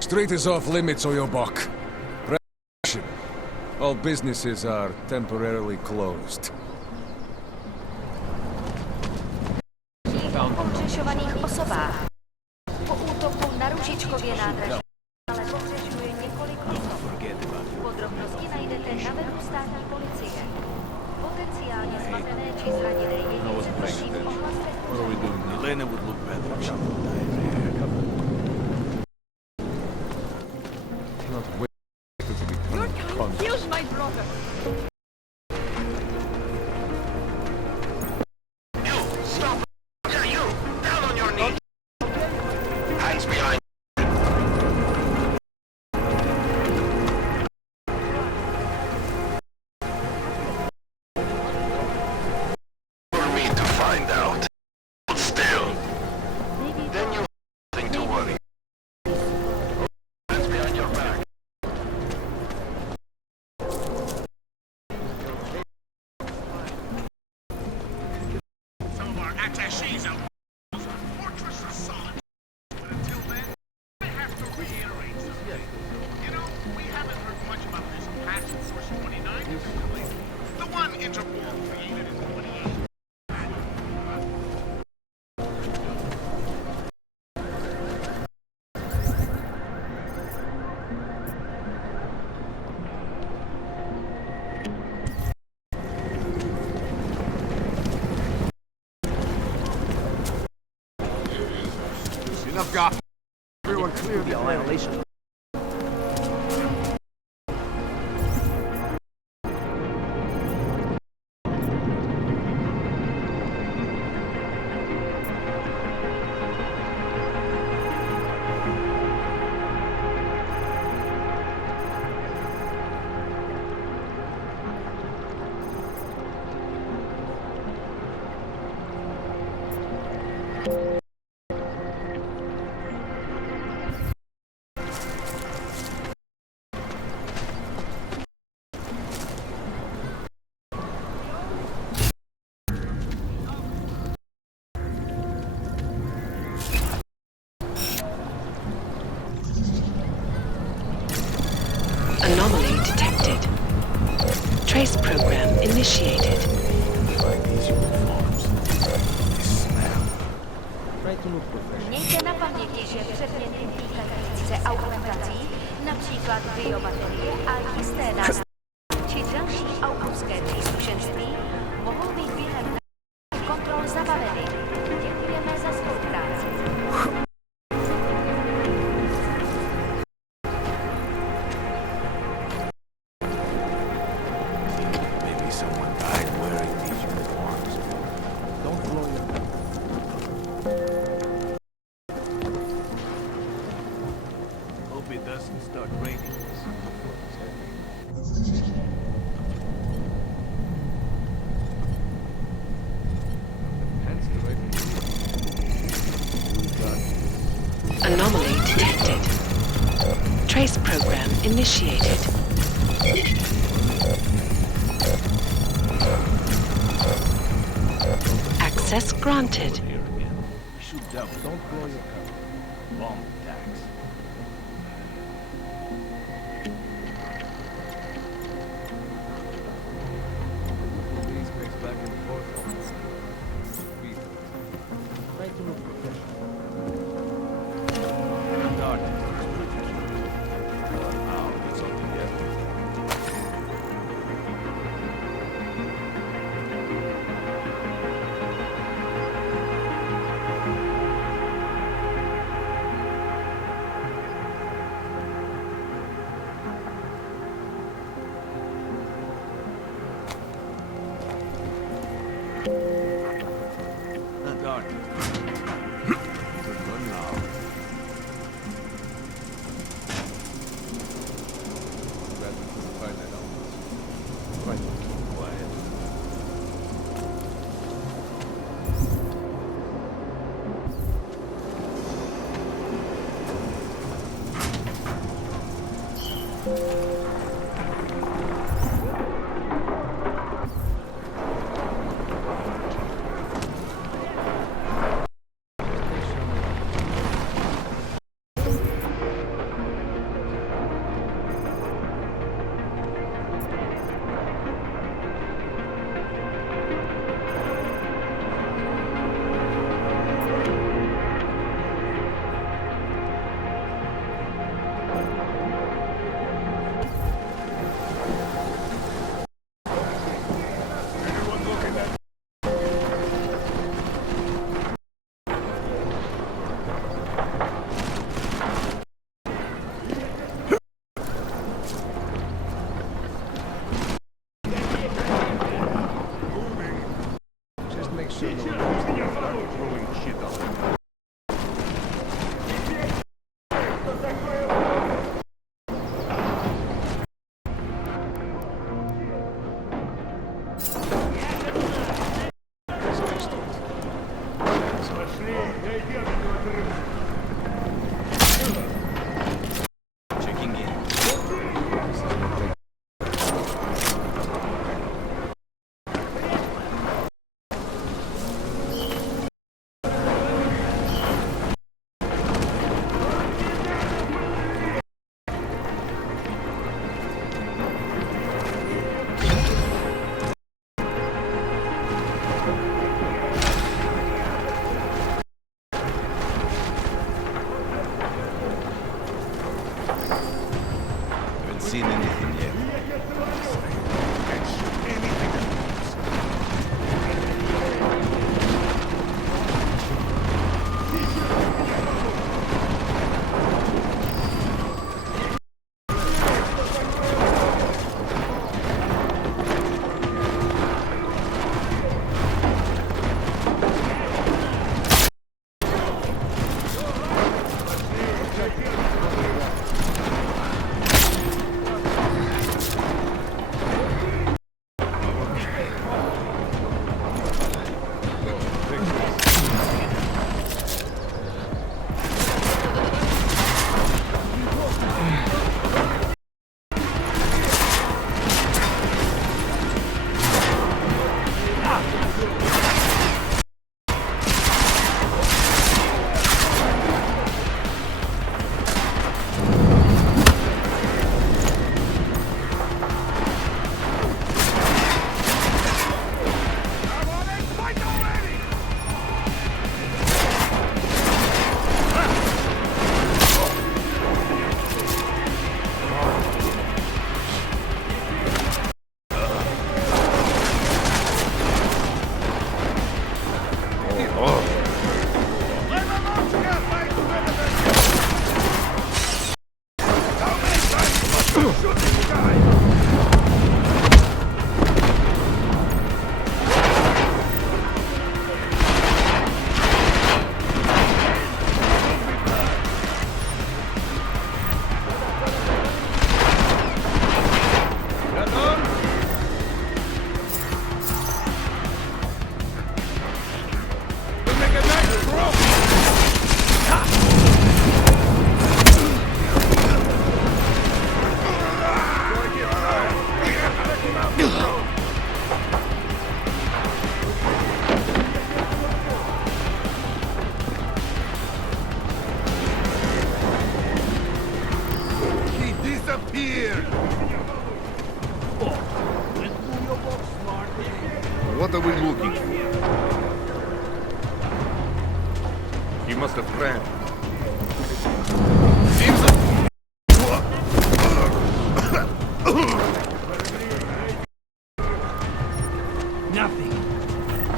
Street is off limits, or your buck. Reaction. All businesses are temporarily closed. Pohřešovaných osobách. Po útoku na Růžičkově nádraží ale pohřešuje několik osob. Podrobnosti najdete na webu státní policie. Potenciálně zmatené či zraněné jedince prosím ohlaste. Elena would look better. Your kind kills my brother. Then you she's a fortress assault. But until then, I have to reiterate something. You know, we haven't heard much about this Task Force 29 lately. The one Interpol created in 28. Enough gossip. Everyone clear the annihilation. Anomaly detected. Trace program initiated. Mějte na paměti, že předměty týkající se augmentací, například biobaterie a jisté nástroje, či další autorské příslušenství, mohou být během kontrol zabaveny. Děkujeme za spolupráci. Maybe someone died wearing these uniforms. Don't blow your cover. Hope it doesn't start raining. Anomaly detected. Trace program initiated. Access granted. We shoot double. Don't blow your cover. Bomb attacks. Police pace back and forth. Speed. Try to look professional. Guard. Now it's all together. Guard. Good run now. Glad we couldn't find that out. Right. Quiet. seen anything yet. What are we looking for? He must have ran. Nothing.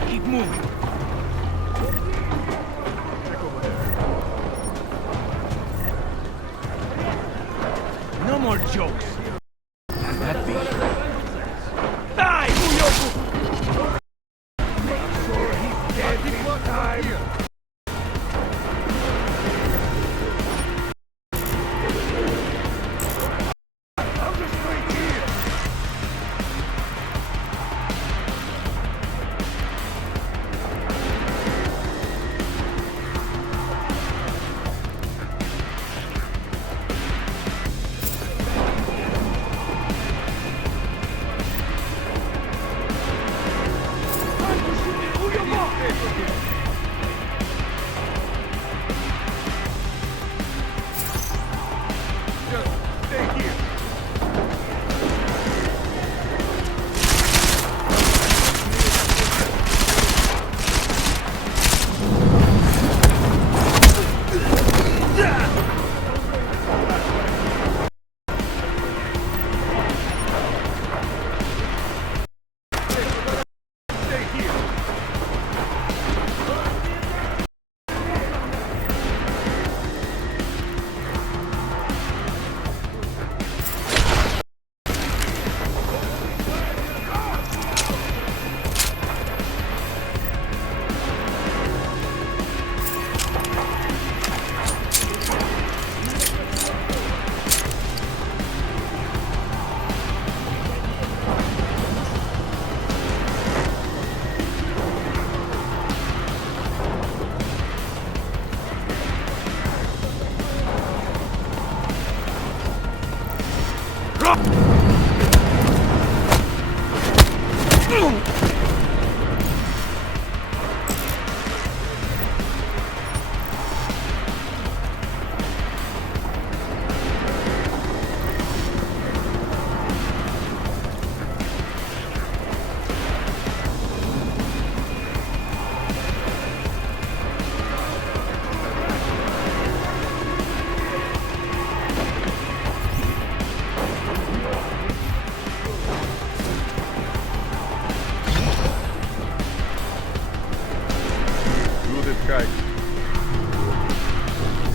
Keep moving. No more jokes. And that be. Die, Uyoku! I'm sure he's dead this time. I'll just wait here.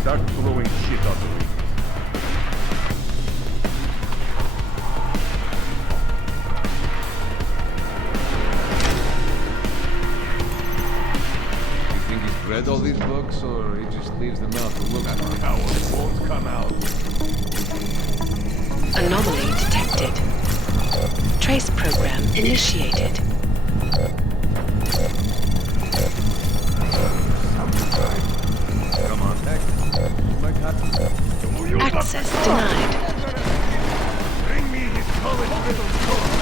Start blowing shit up. You think he's read all these books, or he just leaves them out to look at? That coward won't come out. Anomaly detected. Trace program initiated. Come on, Access denied. Bring me his college riddle sword.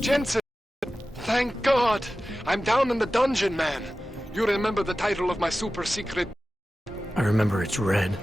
Jensen! Thank God! I'm down in the dungeon, man. You remember the title of my super secret? I remember it's red.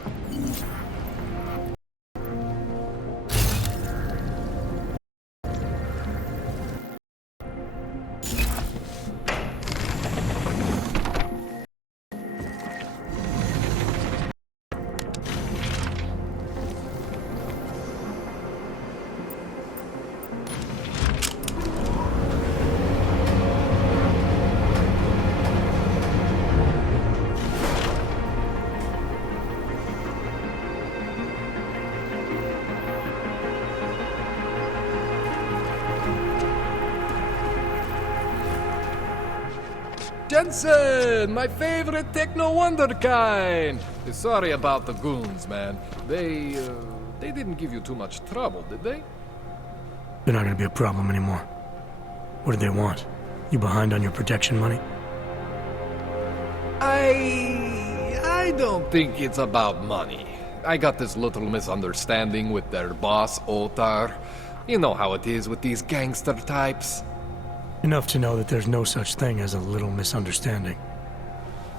Jensen! My favorite techno wonderkind! Sorry about the goons, man. They didn't give you too much trouble, did they? They're not gonna be a problem anymore. What do they want? You behind on your protection money? I don't think it's about money. I got this little misunderstanding with their boss, Otar. You know how it is with these gangster types. Enough to know that there's no such thing as a little misunderstanding.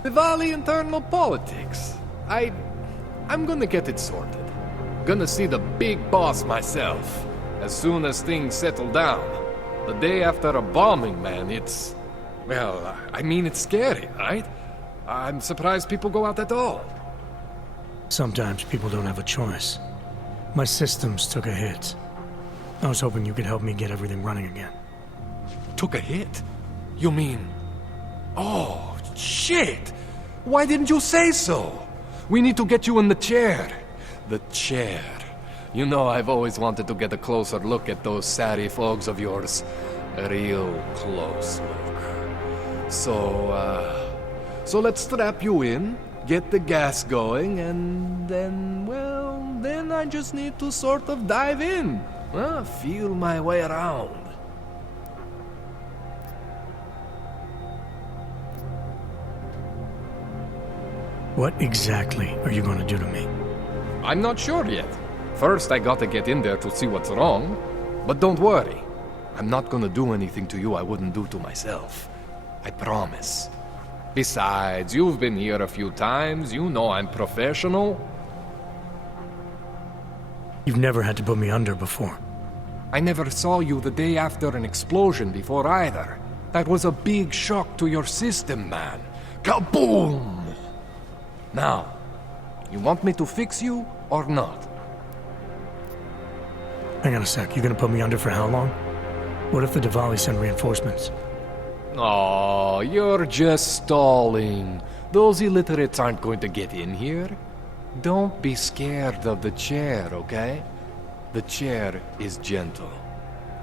Diwali internal politics. I'm gonna get it sorted. Gonna see the big boss myself. As soon as things settle down. The day after a bombing, man, it's... Well, I mean, it's scary, right? I'm surprised people go out at all. Sometimes people don't have a choice. My systems took a hit. I was hoping you could help me get everything running again. Took a hit? You mean... Oh, shit! Why didn't you say so? We need to get you in the chair. The chair. You know, I've always wanted to get a closer look at those Sari folks of yours. A real close look. So let's strap you in, get the gas going, and then, well, then I just need to sort of dive in. Feel my way around. What exactly are you going to do to me? I'm not sure yet. First, I gotta get in there to see what's wrong. But don't worry. I'm not gonna do anything to you I wouldn't do to myself. I promise. Besides, you've been here a few times. You know I'm professional. You've never had to put me under before. I never saw you the day after an explosion before either. That was a big shock to your system, man. Kaboom! Now, you want me to fix you or not? Hang on a sec, you gonna put me under for how long? What if the Diwali send reinforcements? Oh, you're just stalling. Those illiterates aren't going to get in here. Don't be scared of the chair, okay? The chair is gentle.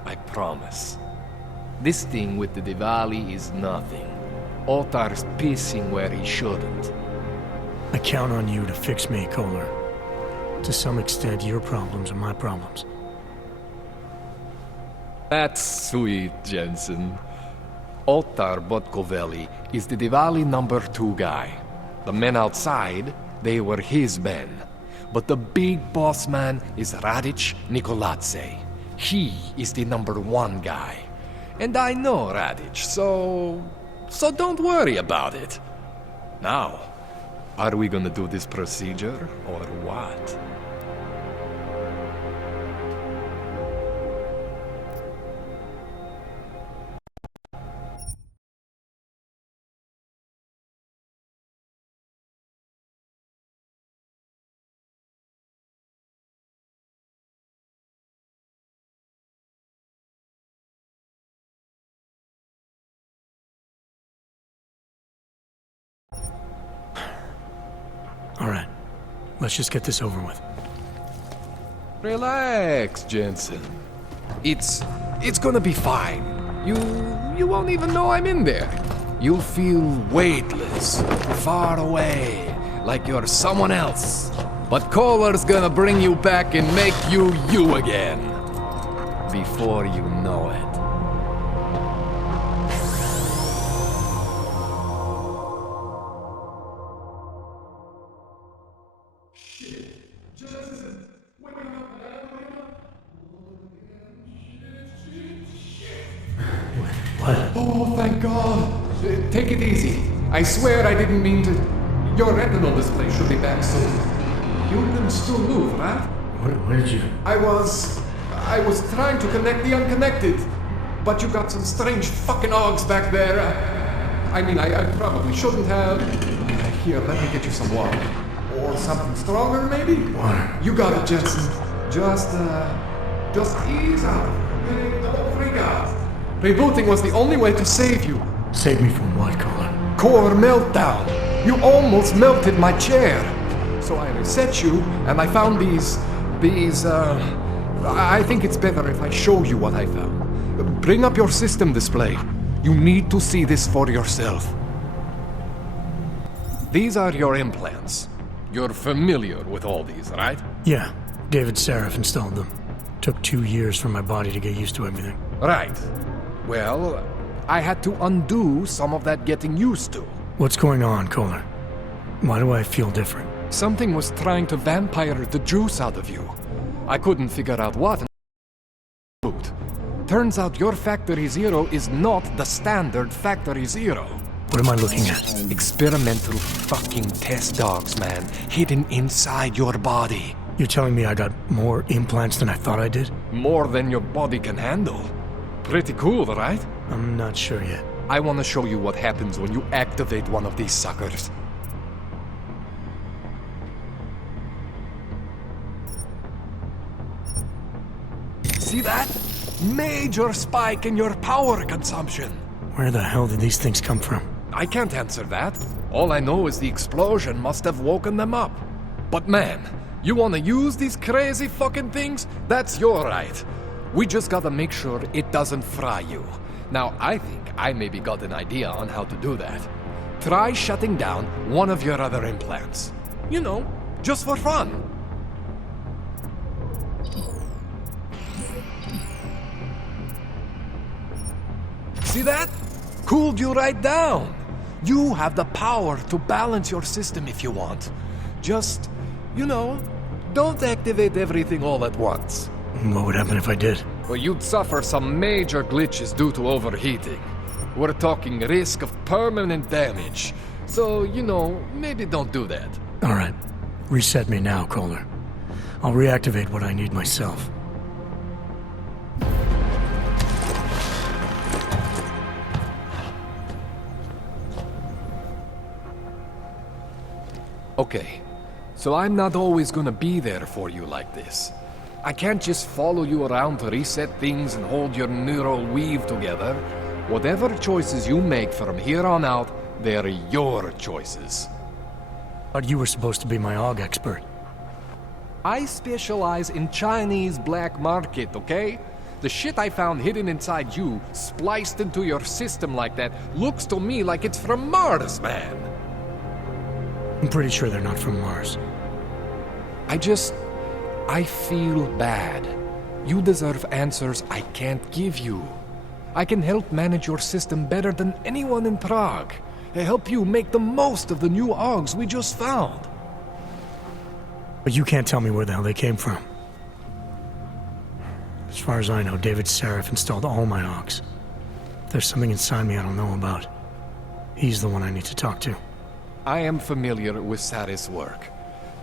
I promise. This thing with the Diwali is nothing. Ottar's pissing where he shouldn't. I count on you to fix me, Kohler. To some extent, your problems are my problems. That's sweet, Jensen. Ottar Botkoveli is the Diwali #2 guy. The men outside, they were his men. But the big boss man is Radic Nikoladze. He is the #1 guy. And I know Radic, so don't worry about it. Now, are we gonna do this procedure, or what? All right, let's just get this over with. Relax, Jensen. It's gonna be fine. You won't even know I'm in there. You'll feel weightless, far away, like you're someone else. But Kohler's gonna bring you back and make you you again. Before you know it. What? Oh, thank God. Take it easy. I swear I didn't mean to. Your retinal display should be back soon. You can still move, right? Where did you? I was trying to connect the unconnected. But you got some strange fucking ogs back there. I mean, I probably shouldn't have. Here, let me get you some water. Or something stronger, maybe? Water. You got it, Jensen. Just ease out. Don't freak out. Rebooting was the only way to save you. Save me from what, Kohler? Core meltdown. You almost melted my chair. So I reset you, and I found these, I think it's better if I show you what I found. Bring up your system display. You need to see this for yourself. These are your implants. You're familiar with all these, right? Yeah, David Sarif installed them. Took 2 years for my body to get used to everything. Right. Well, I had to undo some of that getting used to. What's going on, Kohler? Why do I feel different? Something was trying to vampire the juice out of you. I couldn't figure out what. Turns out your Factory Zero is not the standard Factory Zero. What am I looking at? Experimental fucking test dogs, man. Hidden inside your body. You're telling me I got more implants than I thought I did? More than your body can handle. Pretty cool, right? I'm not sure yet. I want to show you what happens when you activate one of these suckers. See that? Major spike in your power consumption. Where the hell did these things come from? I can't answer that. All I know is the explosion must have woken them up. But man, you want to use these crazy fucking things? That's your right. We just gotta make sure it doesn't fry you. Now, I think I maybe got an idea on how to do that. Try shutting down one of your other implants. You know, just for fun. See that? Cooled you right down. You have the power to balance your system if you want. Just, you know, don't activate everything all at once. What would happen if I did? Well, you'd suffer some major glitches due to overheating. We're talking risk of permanent damage. So, you know, maybe don't do that. All right. Reset me now, Kohler. I'll reactivate what I need myself. Okay, so I'm not always gonna be there for you like this. I can't just follow you around to reset things and hold your neural weave together. Whatever choices you make from here on out, they're your choices. But you were supposed to be my AUG expert. I specialize in Chinese black market, okay? The shit I found hidden inside you, spliced into your system like that, looks to me like it's from Mars, man. I'm pretty sure they're not from Mars. I feel bad. You deserve answers I can't give you. I can help manage your system better than anyone in Prague. I help you make the most of the new Augs we just found. But you can't tell me where the hell they came from. As far as I know, David Seraph installed all my Augs. If there's something inside me I don't know about, he's the one I need to talk to. I am familiar with Sarah's work.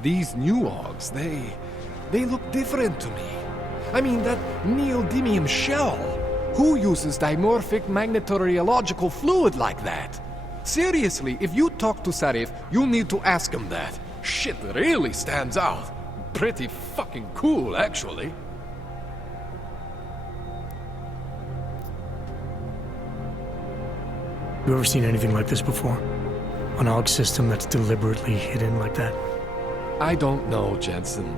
These new Augs, they look different to me. I mean, that neodymium shell. Who uses dimorphic magnetorheological fluid like that? Seriously, if you talk to Sarif, you need to ask him that. Shit really stands out. Pretty fucking cool, actually. You ever seen anything like this before? An AUG system that's deliberately hidden like that? I don't know, Jensen.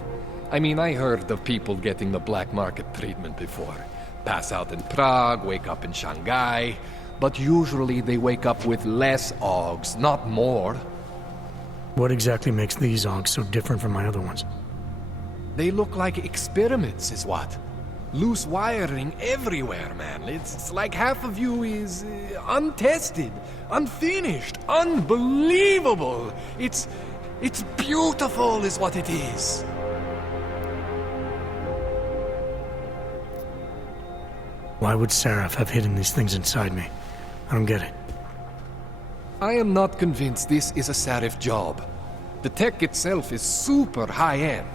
I mean, I heard of people getting the black market treatment before. Pass out in Prague, wake up in Shanghai, but usually they wake up with less AUGs, not more. What exactly makes these AUGs so different from my other ones? They look like experiments, is what. Loose wiring everywhere, man. It's like half of you is untested, unfinished, unbelievable. It's beautiful, is what it is. Why would Seraph have hidden these things inside me? I don't get it. I am not convinced this is a Sarif job. The tech itself is super high-end,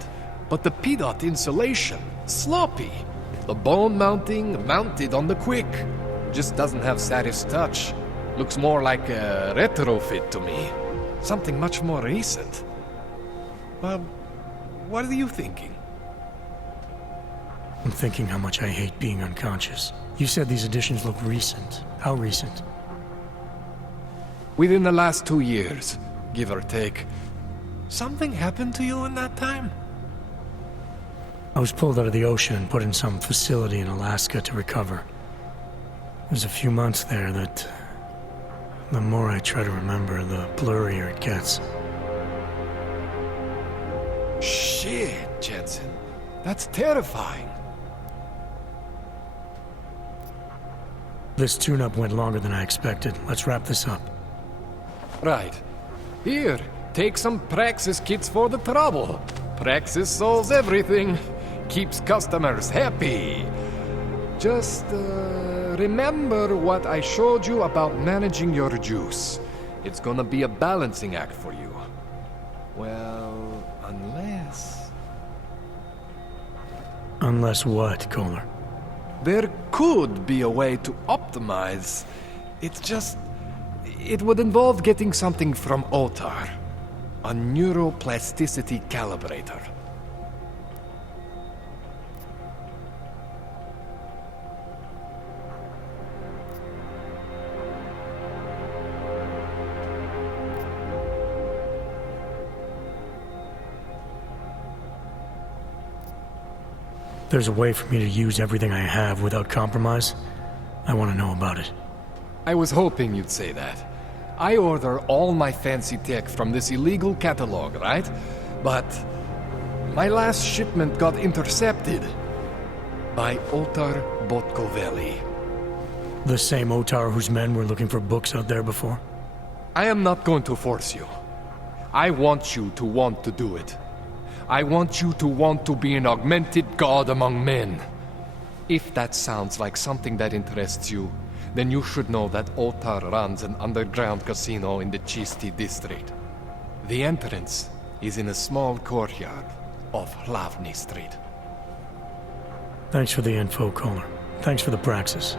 but the Pt.1 insulation, sloppy. The bone mounting, mounted on the quick. Just doesn't have Sarif's touch. Looks more like a retrofit to me. Something much more recent. Well, what are you thinking? I'm thinking how much I hate being unconscious. You said these additions look recent. How recent? Within the last 2 years, give or take. Something happened to you in that time? I was pulled out of the ocean and put in some facility in Alaska to recover. There's a few months there that... the more I try to remember, the blurrier it gets. Shit, Jensen. That's terrifying. This tune-up went longer than I expected. Let's wrap this up. Right. Here, take some Praxis kits for the trouble. Praxis solves everything. Keeps customers happy. Just, remember what I showed you about managing your juice. It's gonna be a balancing act for you. Well, unless... Unless what, Kohler? There could be a way to optimize. It's just... it would involve getting something from Otar. A neuroplasticity calibrator. There's a way for me to use everything I have without compromise. I want to know about it. I was hoping you'd say that. I order all my fancy tech from this illegal catalog, right? But my last shipment got intercepted by Otar Botkoveli. The same Otar whose men were looking for books out there before? I am not going to force you. I want you to want to do it. I want you to want to be an augmented god among men. If that sounds like something that interests you, then you should know that Otar runs an underground casino in the Chisti district. The entrance is in a small courtyard off Hlavny Street. Thanks for the info, Kohler. Thanks for the praxis.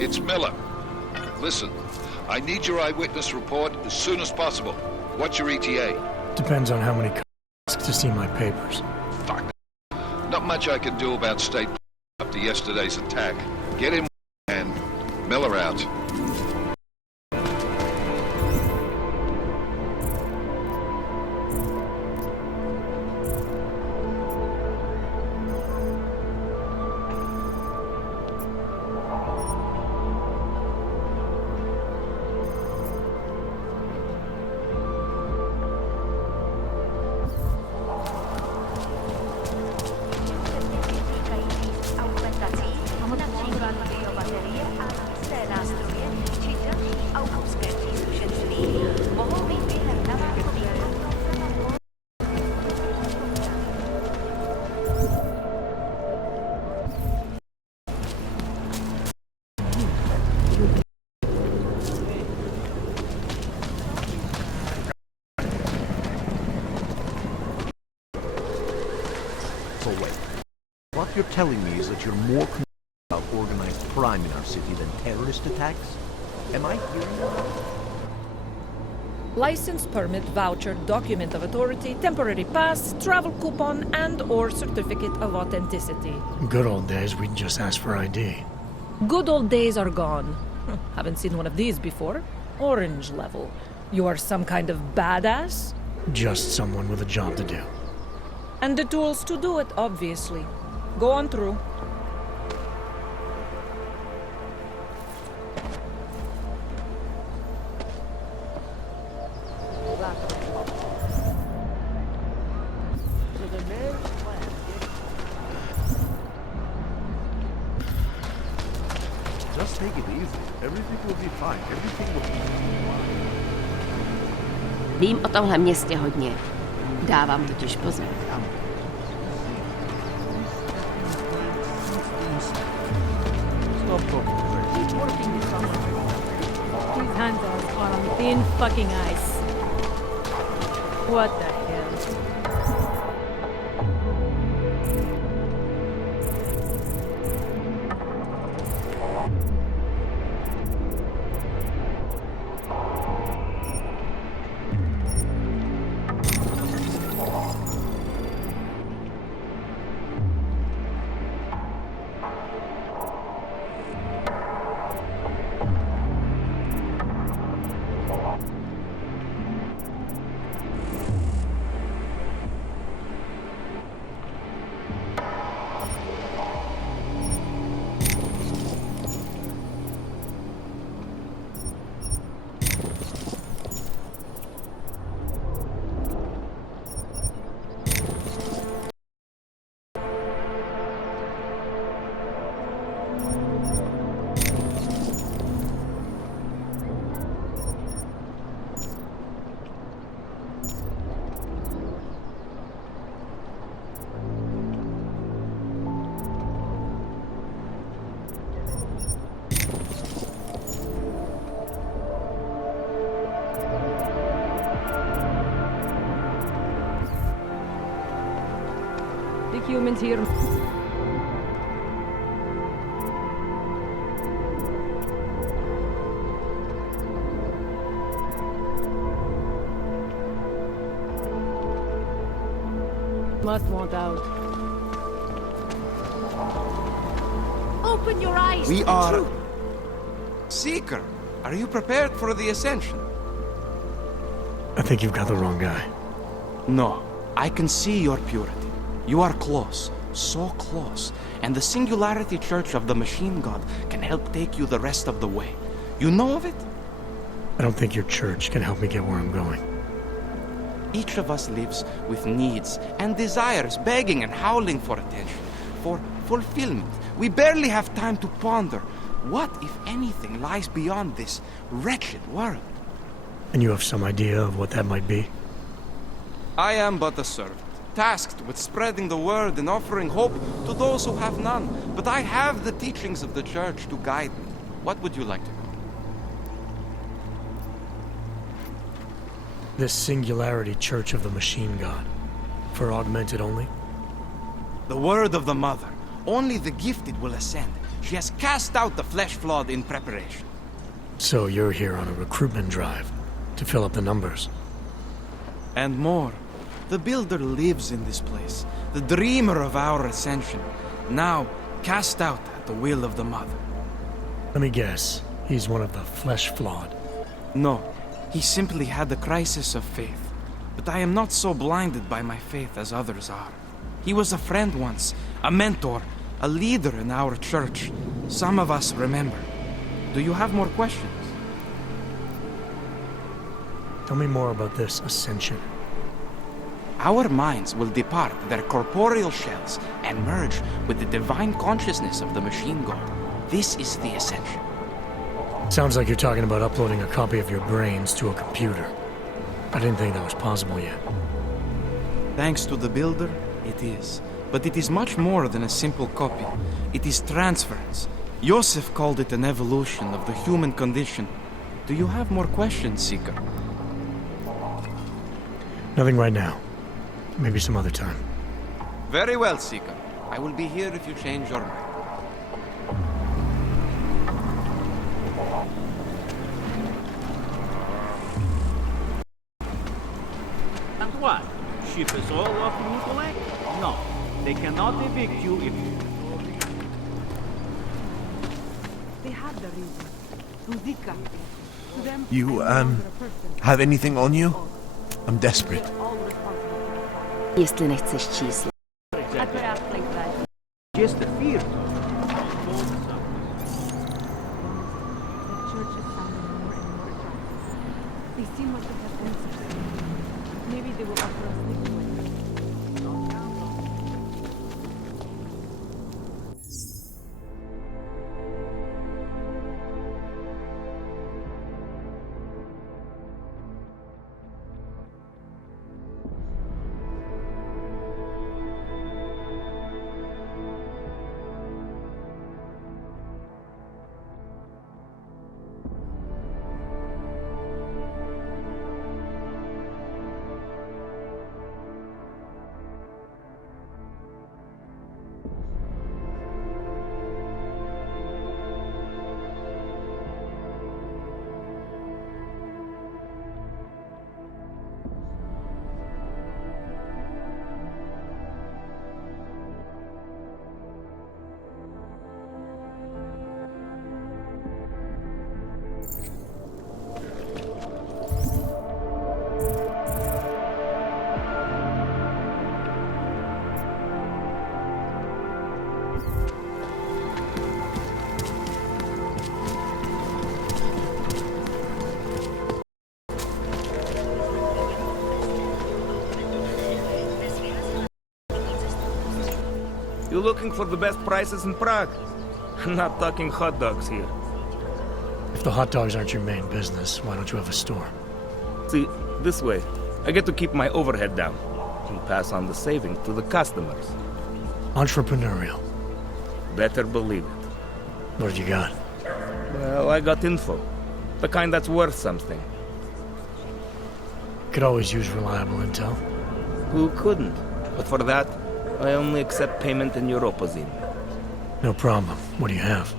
It's Miller. Listen, I need your eyewitness report as soon as possible. What's your ETA? Depends on how many ask to see my papers. Fuck. Not much I can do about state after yesterday's attack. Get him and Miller out. So wait, what you're telling me is that you're more concerned about organized crime in our city than terrorist attacks? Am I hearing that? License, permit, voucher, document of authority, temporary pass, travel coupon, and/or certificate of authenticity. Good old days, we'd just ask for ID. Good old days are gone. Haven't seen one of these before. Orange level. You are some kind of badass? Just someone with a job to do. And the tools to do it, obviously. Go on through. Just take it easy. Everything will be fine. Everything will be fine. Vím o tomhle městě hodně. Dávám totiž pozor. Stop talking. Keep working this summer. These handles are on thin fucking ice. What the hell? Humans here. Must want out. Open your eyes. We are... Seeker, are you prepared for the ascension? I think you've got the wrong guy. No, I can see your purity. You are close, so close, and the Singularity Church of the Machine God can help take you the rest of the way. You know of it? I don't think your church can help me get where I'm going. Each of us lives with needs and desires, begging and howling for attention, for fulfillment. We barely have time to ponder what, if anything, lies beyond this wretched world. And you have some idea of what that might be? I am but a servant, tasked with spreading the word and offering hope to those who have none. But I have the teachings of the Church to guide me. What would you like to know? This Singularity Church of the Machine God. For augmented only? The word of the Mother. Only the gifted will ascend. She has cast out the flesh flawed in preparation. So you're here on a recruitment drive to fill up the numbers. And more. The Builder lives in this place, the dreamer of our ascension, now cast out at the will of the Mother. Let me guess, he's one of the flesh-flawed. No, he simply had a crisis of faith. But I am not so blinded by my faith as others are. He was a friend once, a mentor, a leader in our church. Some of us remember. Do you have more questions? Tell me more about this ascension. Our minds will depart their corporeal shells and merge with the divine consciousness of the machine god. This is the ascension. Sounds like you're talking about uploading a copy of your brains to a computer. I didn't think that was possible yet. Thanks to the Builder, it is. But it is much more than a simple copy. It is transference. Joseph called it an evolution of the human condition. Do you have more questions, Seeker? Nothing right now. Maybe some other time. Very well, Seeker. I will be here if you change your mind. And what? Ship is all off Nikolai? No. They cannot evict you if you... They have the reason. To Zika. To them, You, have anything on you? I'm desperate. Jestli nechceš číslo. Just the fear. They seem like they have answers. Maybe they will offer us Nikolai. You're looking for the best prices in Prague? I'm not talking hot dogs here. If the hot dogs aren't your main business, why don't you have a store? See, this way, I get to keep my overhead down and pass on the savings to the customers. Entrepreneurial. Better believe it. What have you got? Well, I got info. The kind that's worth something. Could always use reliable intel. Who couldn't? But for that, I only accept payment in Europozine. No problem. What do you have?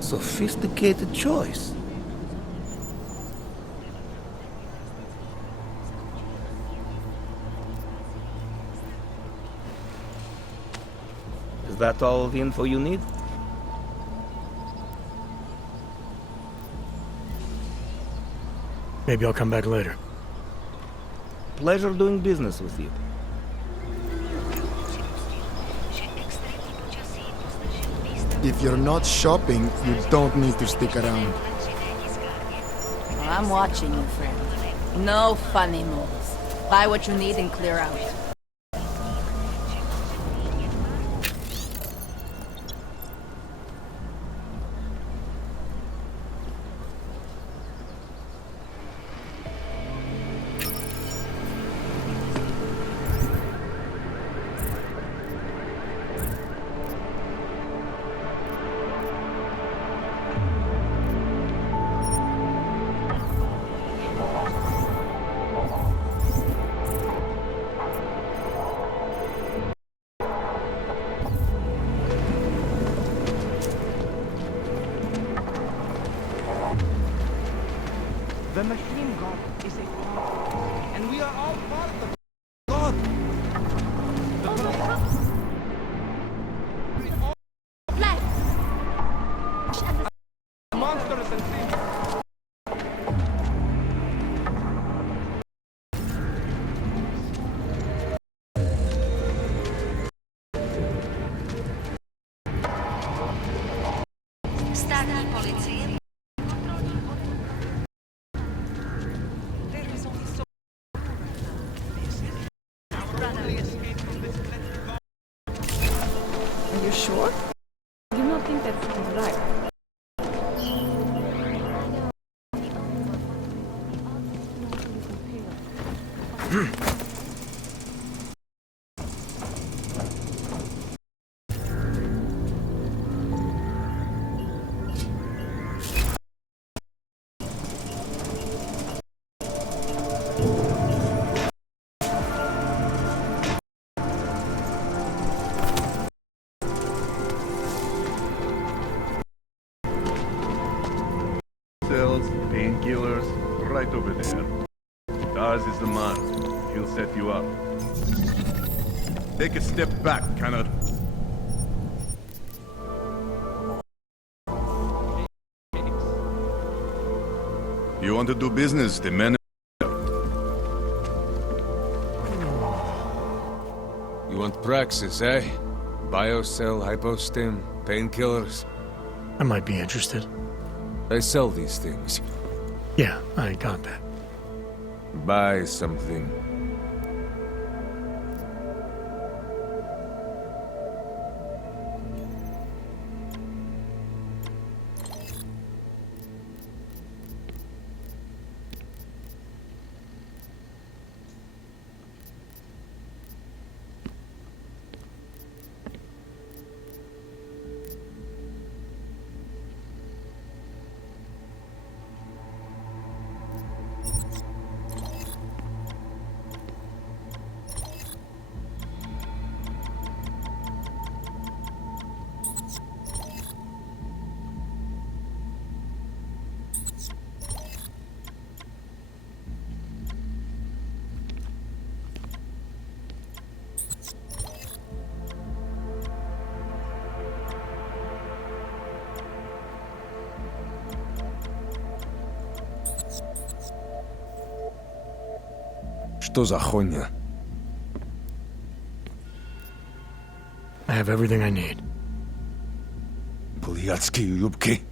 Sophisticated choice. Is that all the info you need? Maybe I'll come back later. Pleasure doing business with you. If you're not shopping, you don't need to stick around. Well, I'm watching you, friend. No funny moves. Buy what you need and clear out. státní policii. Are you sure? I do not think that's right. Cells, painkillers, right over there. Daz is the man. He'll set you up. Take a step back, Connor. You want to do business, the men. You want praxis, eh? Biocell, hypostim, painkillers. I might be interested. I sell these things. Yeah, I got that. Buy something. Что за хуйня? I have everything I need. Блядские юбки.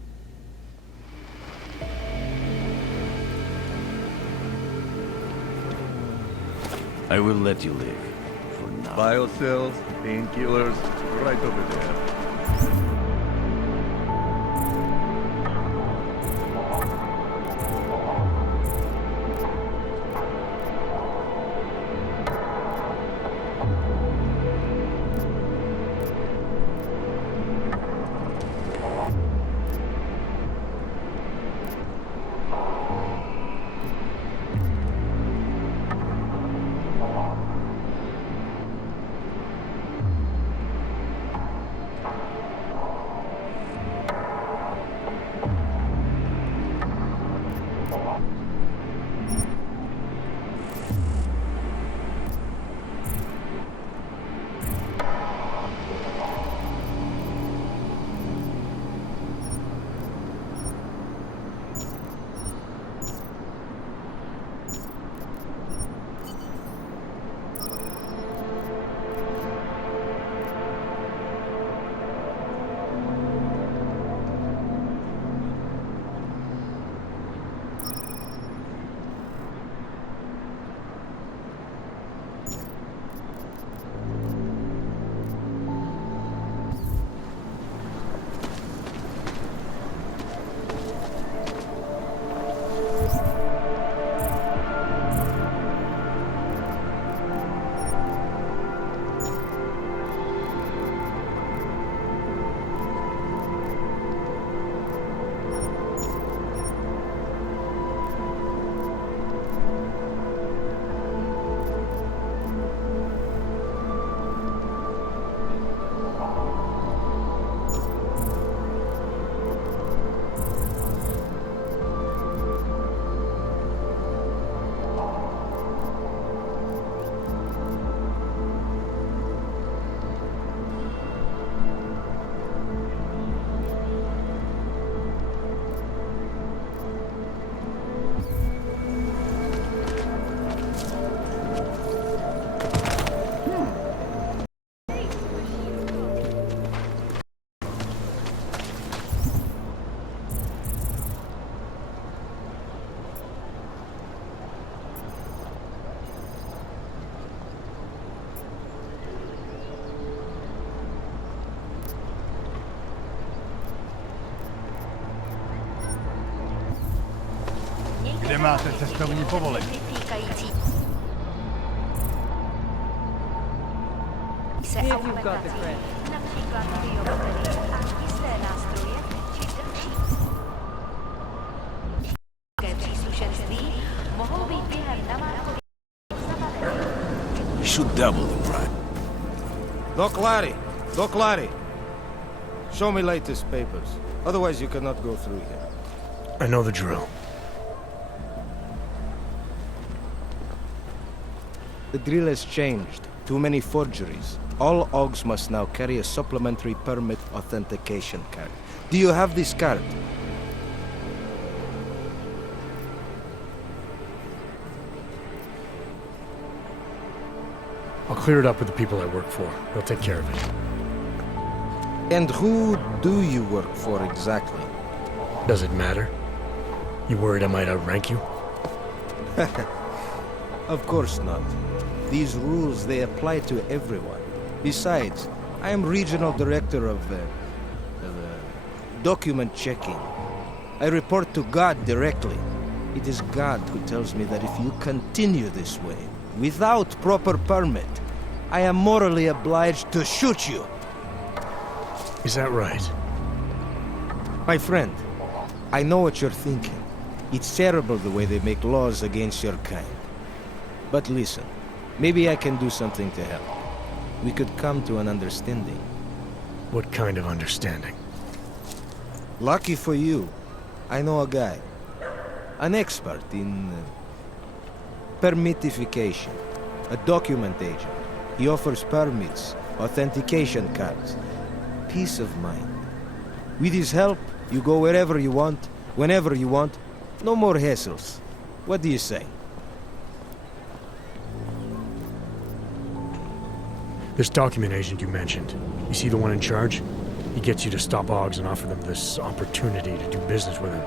I will let you live. For now. Biocells, painkillers, right over there. máte cestovní povolení. Se augmentací, například biobaterie a jisté nástroje či další příslušenství mohou být během namátkově zabaveny. You should double the price. Doc Larry. Show me latest papers. Otherwise you cannot go through here. I know the drill. The drill has changed. Too many forgeries. All OGs must now carry a supplementary permit authentication card. Do you have this card? I'll clear it up with the people I work for. They'll take care of it. And who do you work for exactly? Does it matter? You worried I might outrank you? Of course not. These rules, they apply to everyone. Besides, I am regional director of document checking. I report to God directly. It is God who tells me that if you continue this way, without proper permit, I am morally obliged to shoot you. Is that right? My friend, I know what you're thinking. It's terrible the way they make laws against your kind. But listen, maybe I can do something to help. We could come to an understanding. What kind of understanding? Lucky for you, I know a guy. An expert in permitification. A document agent. He offers permits, authentication cards. Peace of mind. With his help, you go wherever you want, whenever you want. No more hassles. What do you say? This document agent you mentioned, is he the one in charge? He gets you to stop OGs and offer them this opportunity to do business with him.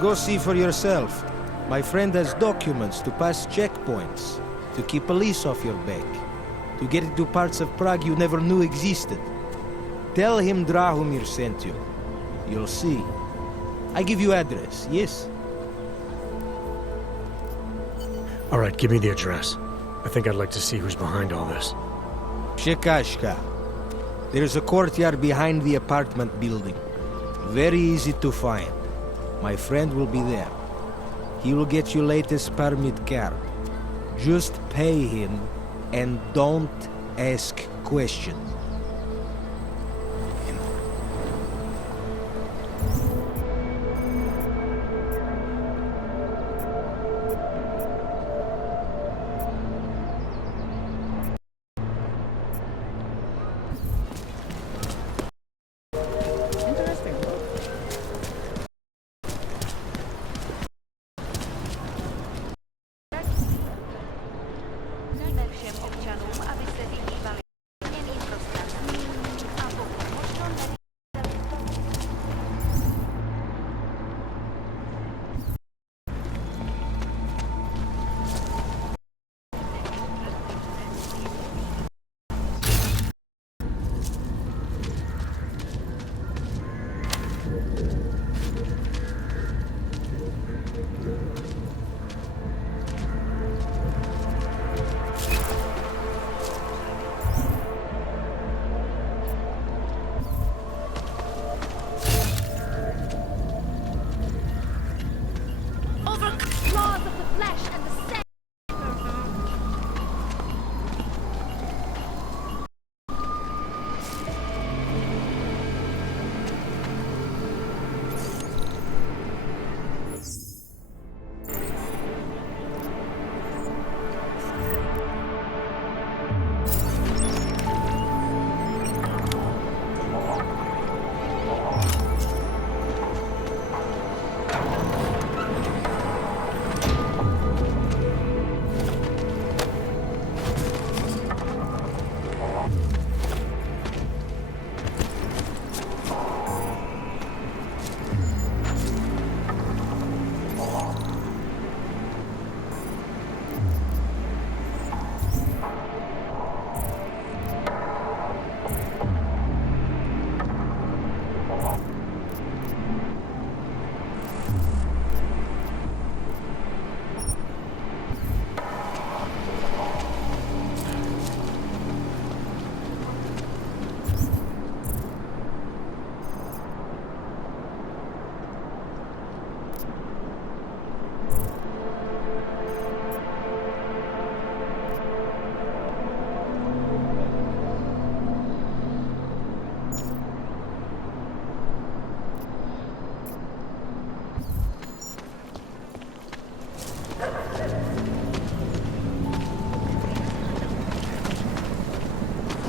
Go see for yourself. My friend has documents to pass checkpoints, to keep police off your back, to get into parts of Prague you never knew existed. Tell him Drahomir sent you. You'll see. I give you address, yes? All right, give me the address. I think I'd like to see who's behind all this. Shekashka. There's a courtyard behind the apartment building. Very easy to find. My friend will be there. He will get you latest permit card. Just pay him and don't ask questions.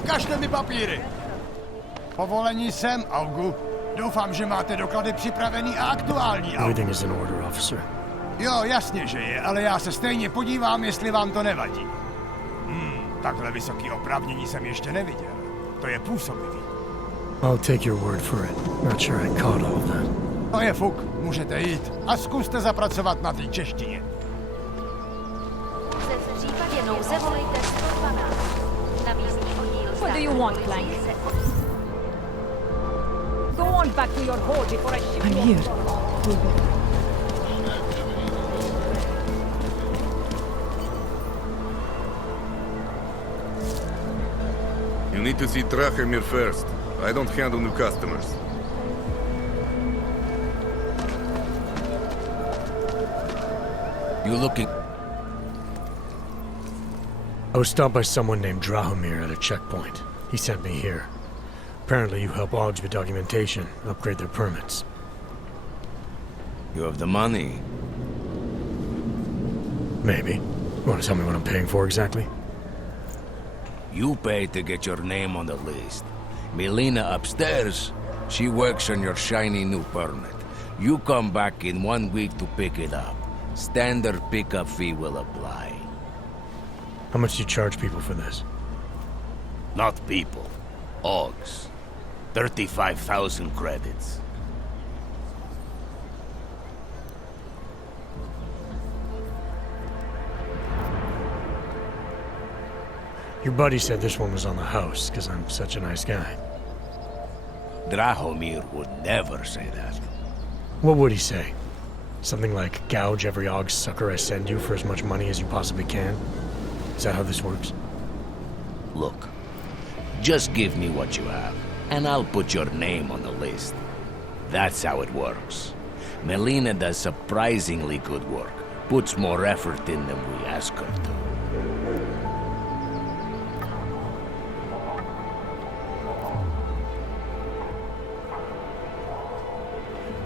Ukažte mi papíry! Povolení sem, Augu. Doufám, že máte doklady připravený a aktuální, Augu. Everything is in order, officer. Jo, jasně, že je, ale já se stejně podívám, jestli vám to nevadí. Takhle vysoký oprávnění jsem ještě neviděl. To je působivý. I'll take your word for it. Not sure I caught all of that. To je fuk, můžete jít a zkuste zapracovat na té češtině. V případě nouze volejte 112. Na místní oddíl What do you want, Clank? Go on back to your hole before I ship I'm you here. off. You need to see Drahomir first. I don't handle new customers. You looking... I was stopped by someone named Drahomir at a checkpoint. He sent me here. Apparently you help Augs with documentation, upgrade their permits. You have the money? Maybe. You want to tell me what I'm paying for exactly? You pay to get your name on the list. Melina upstairs, she works on your shiny new permit. You come back in 1 week to pick it up. Standard pickup fee will apply. How much do you charge people for this? Not people. Augs. 35,000 credits. Your buddy said this one was on the house, because I'm such a nice guy. Drahomir would never say that. What would he say? Something like, gouge every Augs sucker I send you for as much money as you possibly can? Is that how this works? Look, just give me what you have, and I'll put your name on the list. That's how it works. Melina does surprisingly good work. Puts more effort in than we ask her to.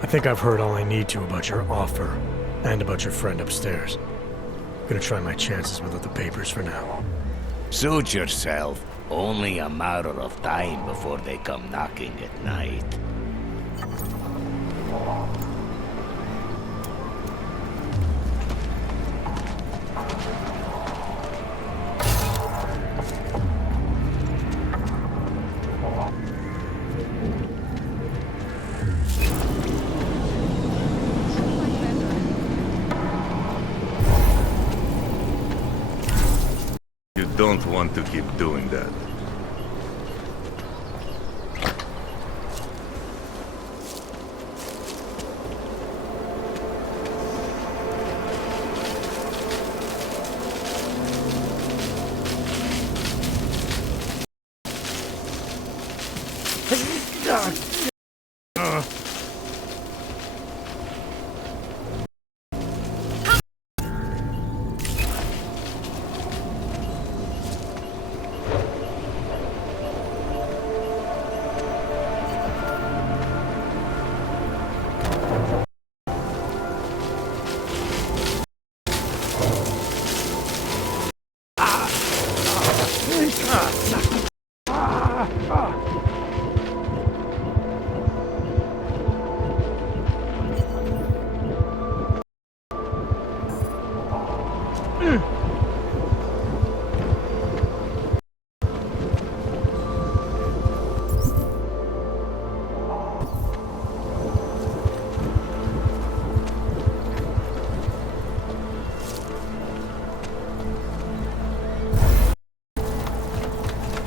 I think I've heard all I need to about your offer, and about your friend upstairs. I'm gonna try my chances without the papers for now. Suit yourself. Only a matter of time before they come knocking at night. You don't want to keep doing that.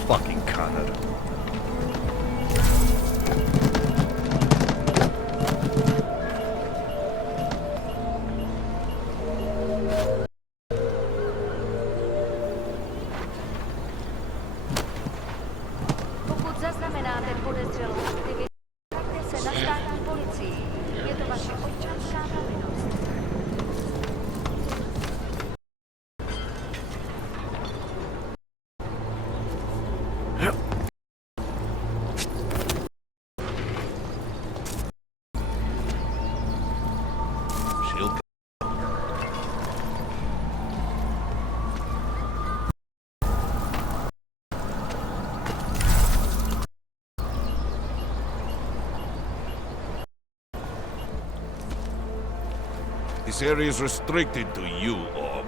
Fucking Connor. Pokud zaznamenáte podezřelou aktivitu, obraťte se na státní policii. Je to vaše občanská povinnost. This area is restricted to you, Orb.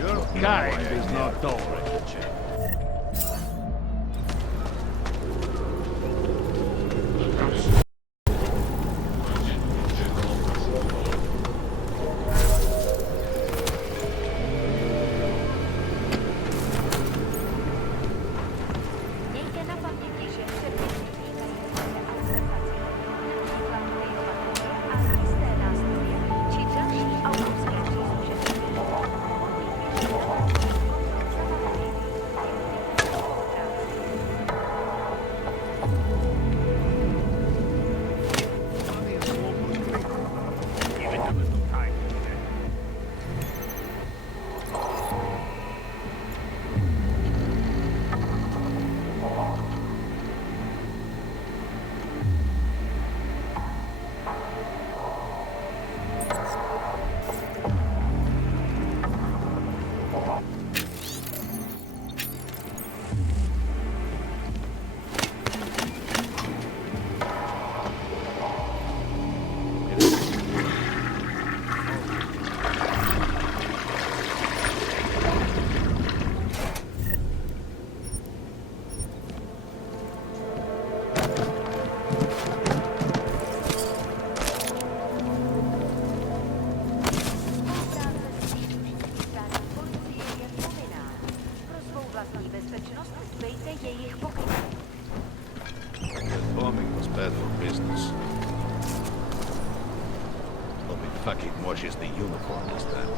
Your kind is not tolerant. Mějte na paměti, že předměty vznikají podle observací. Například bojovat a jisté nástroje či další autorské příslušenství. Bombing was bad for business. Hope it fucking washes the uniform this time.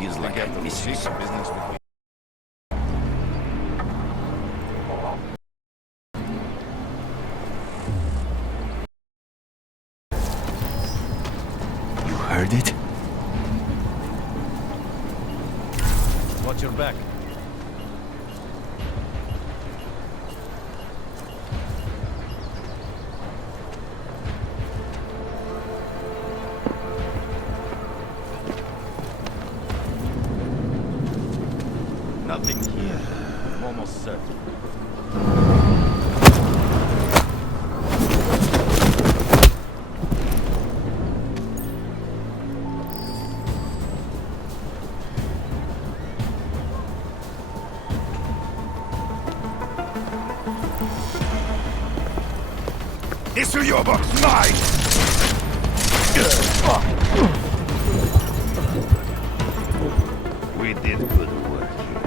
He's like a business with me. You heard it? Watch your back. Nothing here. Almost certain. Issue your box, mine! We did good work here.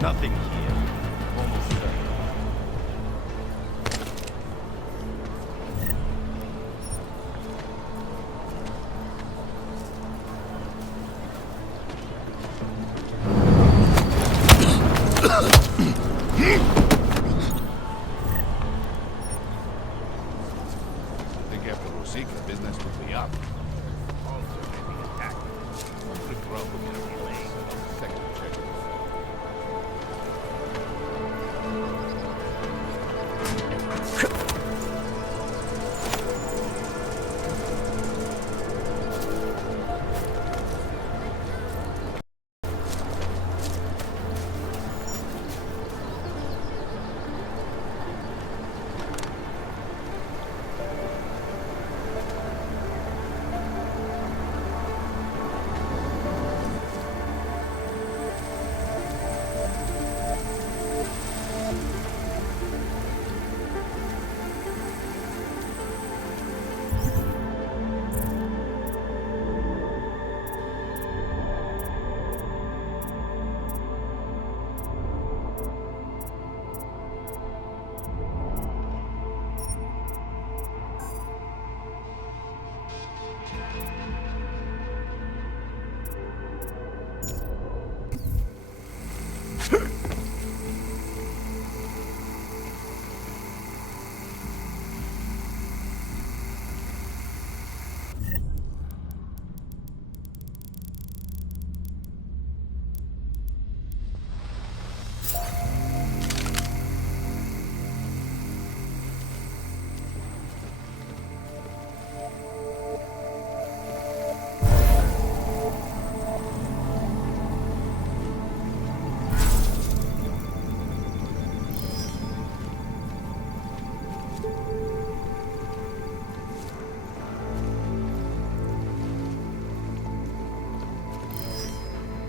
Nothing here. Almost certain. I think after Rosika, business will be up. Also may be attacked. The problem will be delayed. Second check.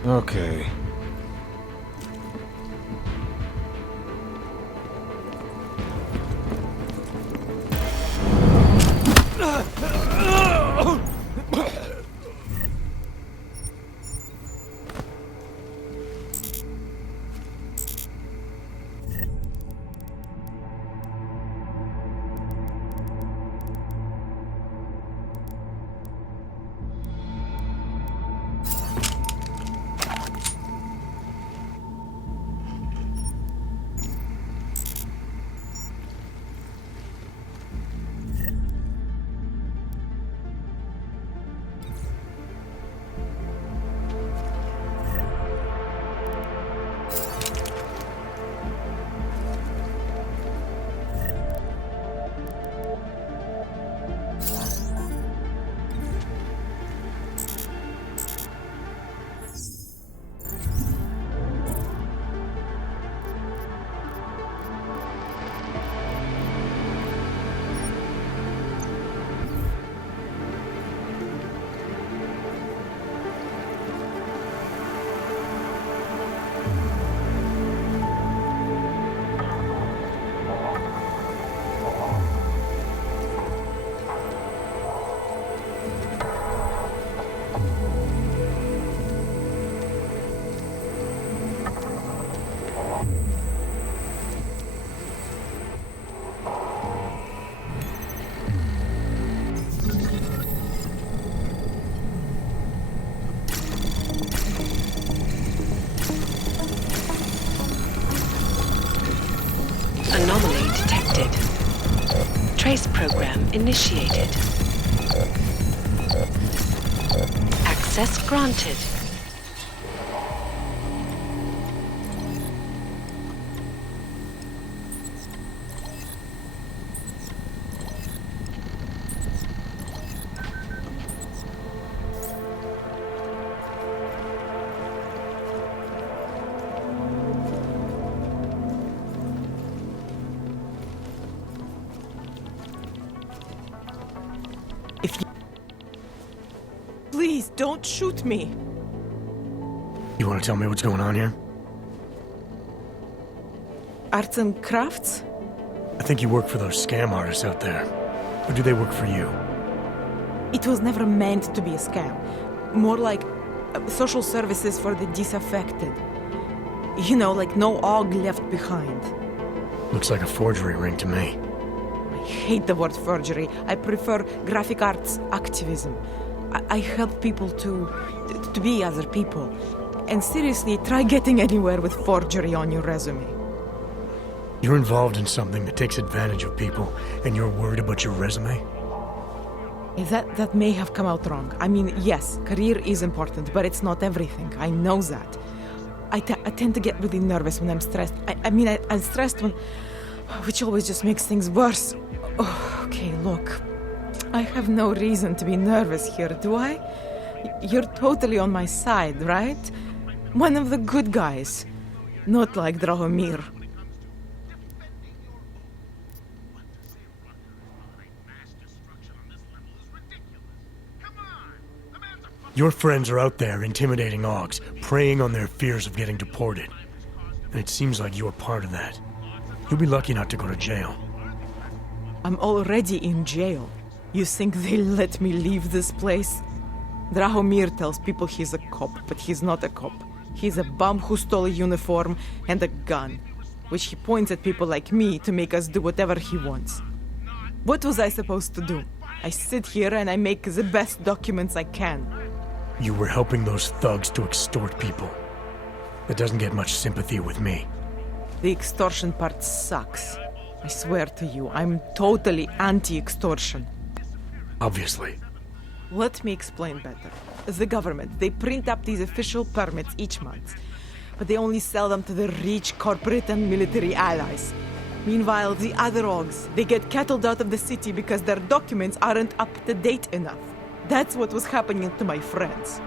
Okay. initiated. Access granted. Please, don't shoot me. You want to tell me what's going on here? Arts and crafts? I think you work for those scam artists out there. Or do they work for you? It was never meant to be a scam. More like social services for the disaffected. You know, like no og left behind. Looks like a forgery ring to me. I hate the word forgery. I prefer graphic arts activism. I help people to be other people. And seriously, try getting anywhere with forgery on your resume. You're involved in something that takes advantage of people, and you're worried about your resume? That may have come out wrong. I mean, yes, career is important, but it's not everything. I know that. I tend to get really nervous when I'm stressed. I'm stressed when... which always just makes things worse. Oh, okay, look. I have no reason to be nervous here, do I? You're totally on my side, right? One of the good guys. Not like Drahomir. Your friends are out there intimidating Augs, preying on their fears of getting deported. And it seems like you're part of that. You'll be lucky not to go to jail. I'm already in jail. You think they'll let me leave this place? Drahomir tells people he's a cop, but he's not a cop. He's a bum who stole a uniform and a gun, which he points at people like me to make us do whatever he wants. What was I supposed to do? I sit here and I make the best documents I can. You were helping those thugs to extort people. That doesn't get much sympathy with me. The extortion part sucks. I swear to you, I'm totally anti-extortion. Obviously. Let me explain better. The government, they print up these official permits each month, but they only sell them to the rich corporate and military allies. Meanwhile, the other Augs, they get cattled out of the city because their documents aren't up to date enough. That's what was happening to my friends.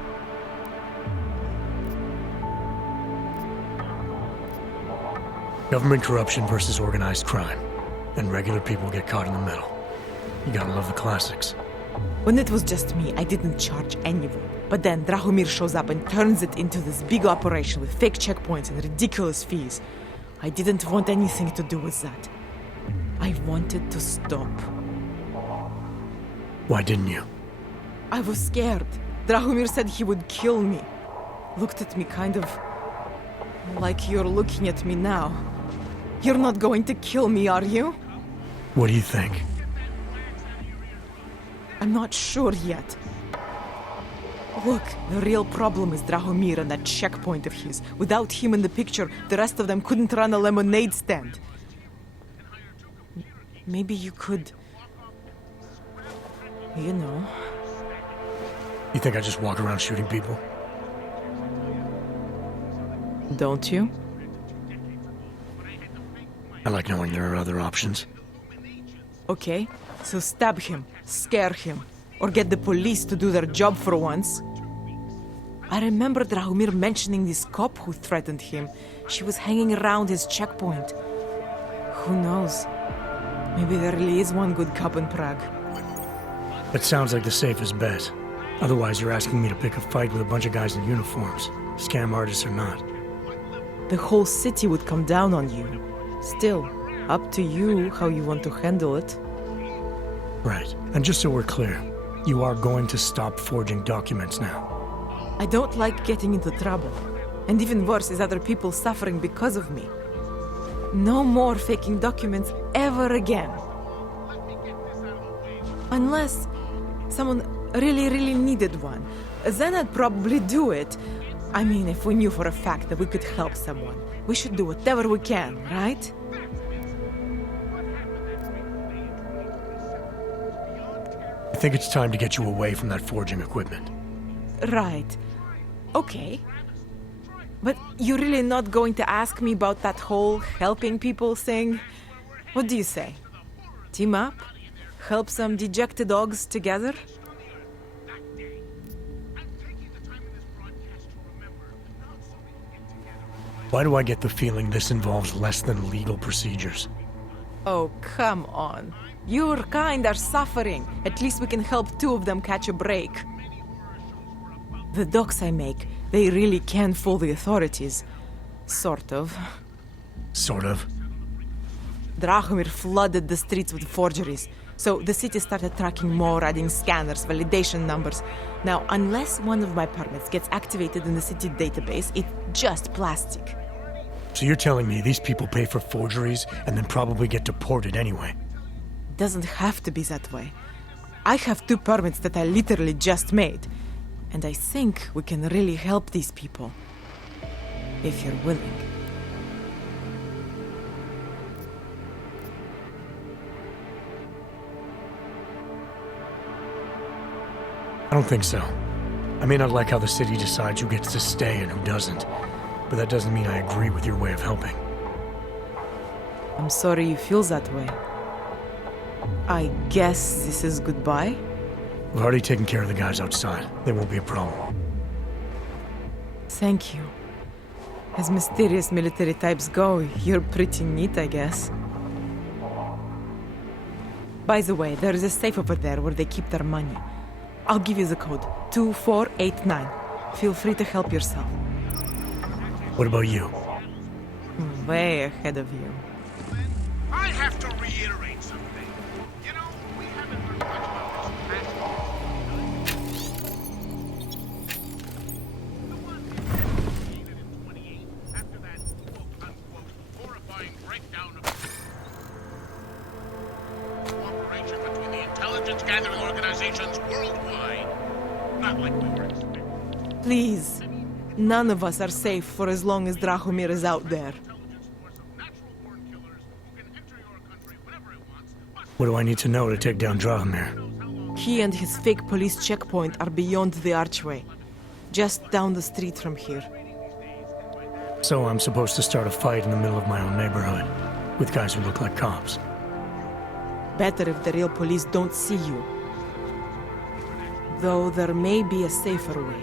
Government corruption versus organized crime. And regular people get caught in the middle. You gotta love the classics. When it was just me, I didn't charge anyone. But then Drahomir shows up and turns it into this big operation with fake checkpoints and ridiculous fees. I didn't want anything to do with that. I wanted to stop. Why didn't you? I was scared. Drahomir said he would kill me. Looked at me kind of... like you're looking at me now. You're not going to kill me, are you? What do you think? I'm not sure yet. Look, the real problem is Drahomir and that checkpoint of his. Without him in the picture, the rest of them couldn't run a lemonade stand. Maybe you could... you know... You think I just walk around shooting people? Don't you? I like knowing there are other options. Okay, so stab him, scare him, or get the police to do their job for once. I remember Drahomir mentioning this cop who threatened him. She was hanging around his checkpoint. Who knows? Maybe there really is one good cop in Prague. That sounds like the safest bet. Otherwise, you're asking me to pick a fight with a bunch of guys in uniforms. Scam artists or not. The whole city would come down on you. Still, up to you how you want to handle it. Right. And just so we're clear, you are going to stop forging documents now. I don't like getting into trouble. And even worse is other people suffering because of me. No more faking documents ever again. Unless someone really needed one. Then I'd probably do it. I mean, if we knew for a fact that we could help someone, we should do whatever we can, right? think it's time to get you away from that forging equipment. Right. Okay. But you're really not going to ask me about that whole helping people thing? What do you say? Team up? Help some dejected dogs together? Why do I get the feeling this involves less than legal procedures? Oh, come on. Your kind are suffering. At least we can help two of them catch a break. The docs I make, they really can fool the authorities. Sort of. Sort of. Drahomir flooded the streets with forgeries, so the city started tracking more, adding scanners, validation numbers. Now, unless one of my permits gets activated in the city database, it's just plastic. So you're telling me these people pay for forgeries and then probably get deported anyway? Doesn't have to be that way. I have 2 permits that I literally just made, and I think we can really help these people. If you're willing. I don't think so. I may not like how the city decides who gets to stay and who doesn't, but that doesn't mean I agree with your way of helping. I'm sorry you feel that way. I guess this is goodbye? We've already taken care of the guys outside. They won't be a problem. Thank you. As mysterious military types go, you're pretty neat, I guess. By the way, there is a safe over there where they keep their money. I'll give you the code. 2489. Feel free to help yourself. What about you? Way ahead of you. I have to reiterate something. You know, we haven't heard much about this after that quote-unquote horrifying breakdown of cooperation between the intelligence-gathering organizations worldwide. Not like we were expecting. Please. None of us are safe for as long as Drahomir is out there. What do I need to know to take down Drahomir? He and his fake police checkpoint are beyond the archway. Just down the street from here. So I'm supposed to start a fight in the middle of my own neighborhood, with guys who look like cops. Better if the real police don't see you. Though there may be a safer way.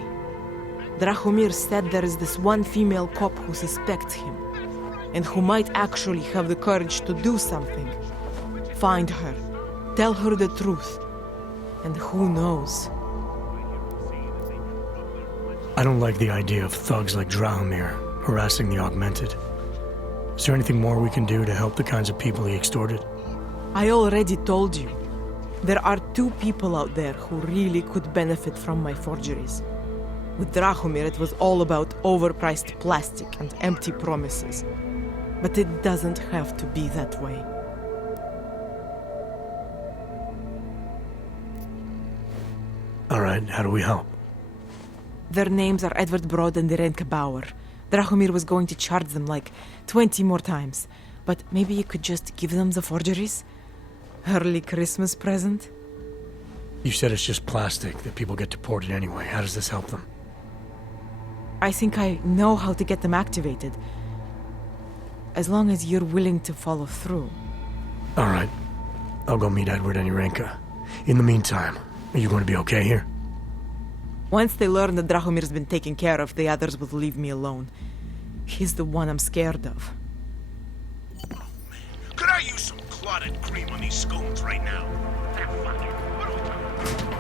Drahomir said there is this one female cop who suspects him, and who might actually have the courage to do something. Find her, tell her the truth, and who knows? I don't like the idea of thugs like Drahomir harassing the Augmented. Is there anything more we can do to help the kinds of people he extorted? I already told you. There are 2 people out there who really could benefit from my forgeries. With Drahomir, it was all about overpriced plastic and empty promises. But it doesn't have to be that way. All right, how do we help? Their names are Edward Broad and Irenka Bauer. Drahomir was going to charge them like 20 more times. But maybe you could just give them the forgeries? Early Christmas present? You said it's just plastic, that people get deported anyway. How does this help them? I think I know how to get them activated. As long as you're willing to follow through. All right. I'll go meet Edward and Irenka. In the meantime, are you going to be okay here? Once they learn that Drahomir's been taken care of, the others will leave me alone. He's the one I'm scared of. Could I use some clotted cream on these scones right now? Fuck it. What are we talking about?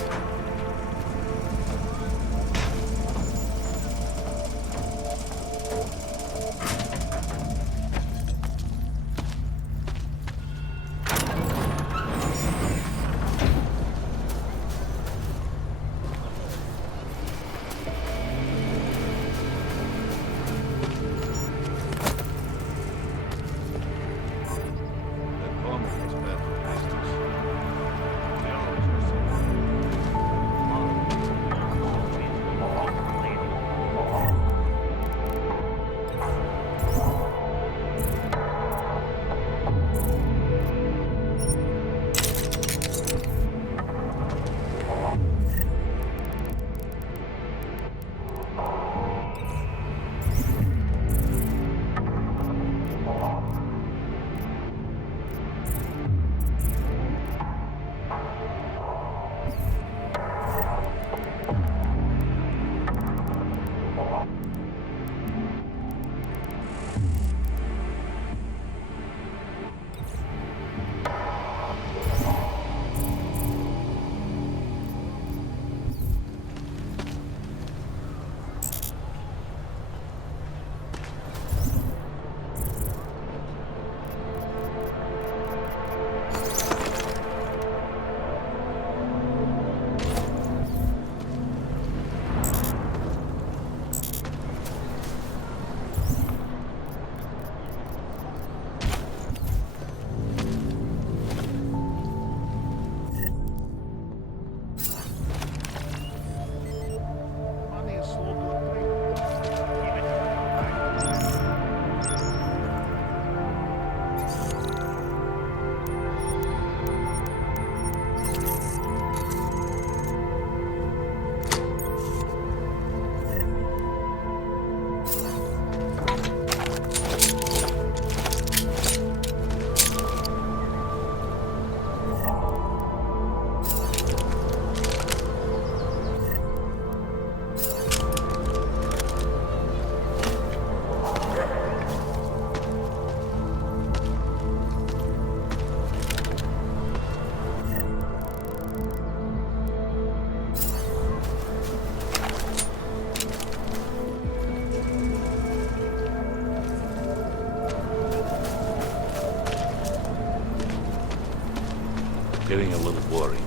Getting a little worried.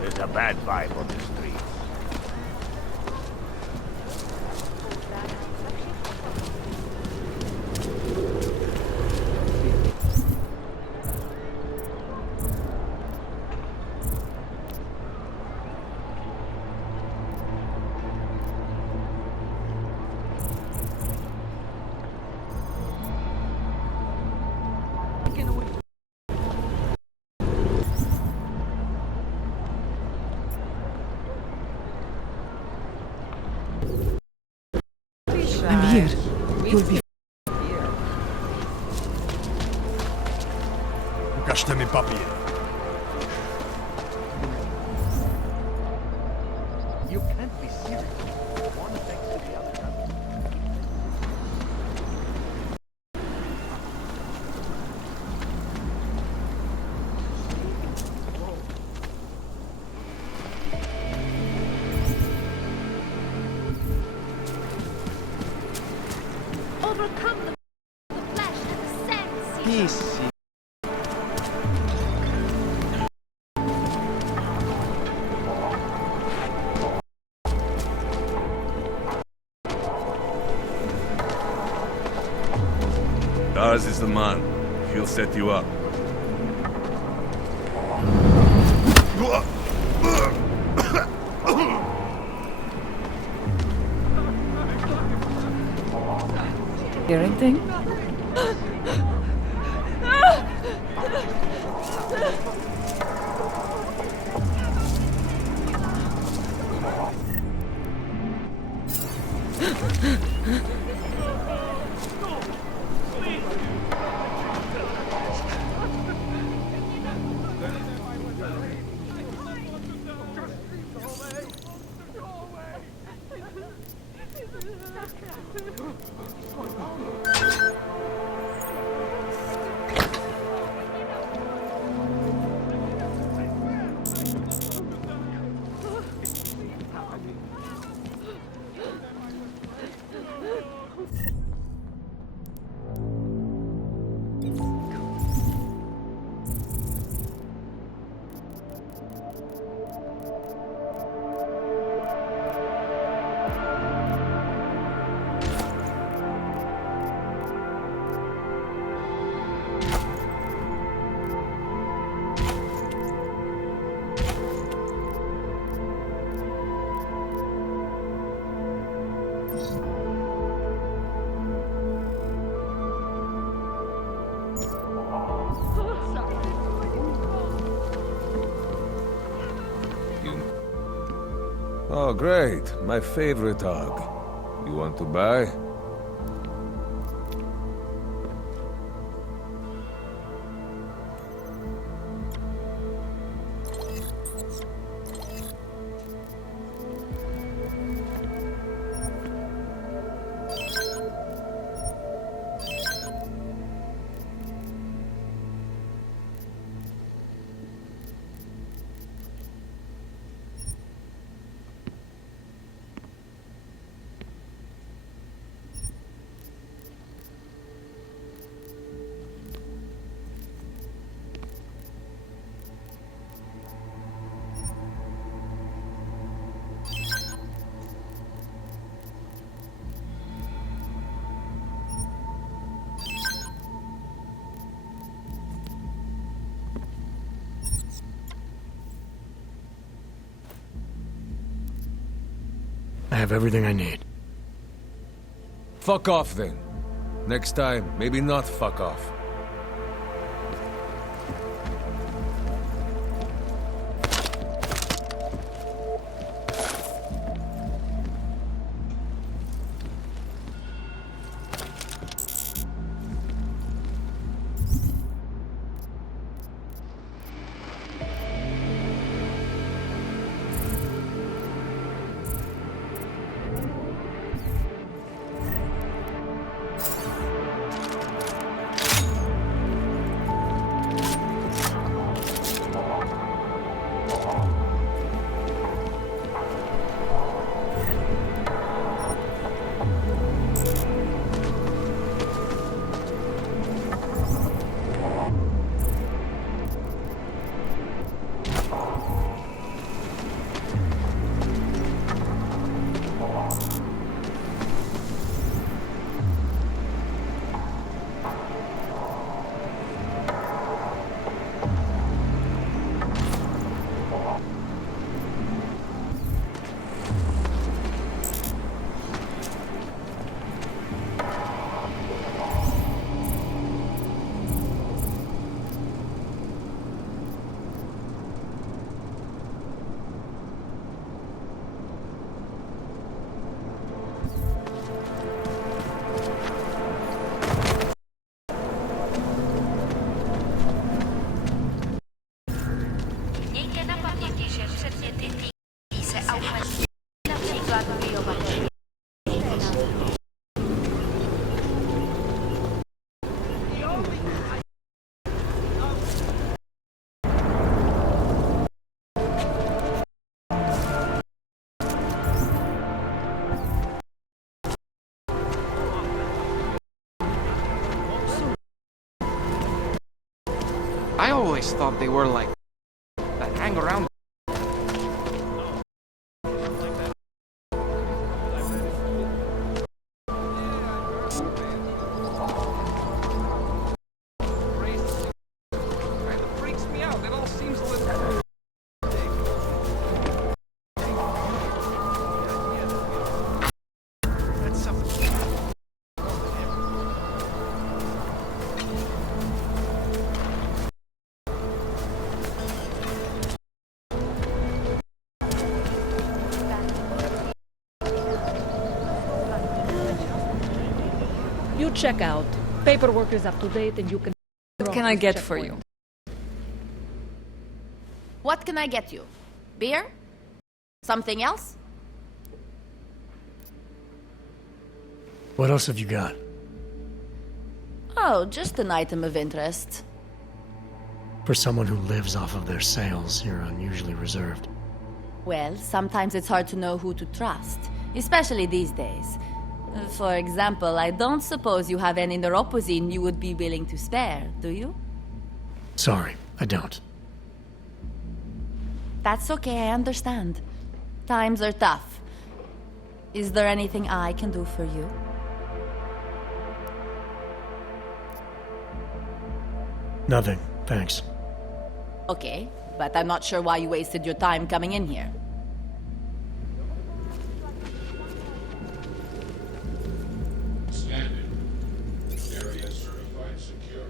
There's a bad vibe on the street. I'm here. You'll be... Ukažte mi papír. You can't be serious. One thanks to the other. Overcome the flesh and the sand. Peace. Daz is the man. He'll set you up. Hear anything? Oh, great. My favorite dog. You want to buy? I have everything I need. Fuck off then. Next time, maybe not fuck off. Mějte na paměti, že předměty týkající se augmentů, například biobaterie. I always thought they were like that hang around. Kind of freaks me out. It all seems a little. That's something. You check out. Paperwork is up to date and you can... What can I get for you? What can I get you? Beer? Something else? What else have you got? Oh, just an item of interest. For someone who lives off of their sales, you're unusually reserved. Well, sometimes it's hard to know who to trust, especially these days. For example, I don't suppose you have any neuropozyne you would be willing to spare, do you? Sorry, I don't. That's okay, I understand. Times are tough. Is there anything I can do for you? Nothing, thanks. Okay, but I'm not sure why you wasted your time coming in here. Area certified secure.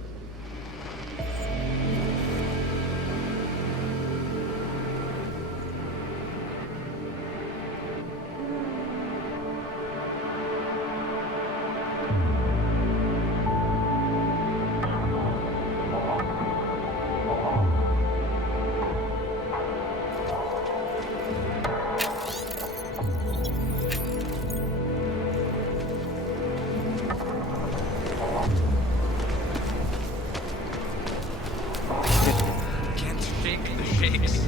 Can't shake the shakes.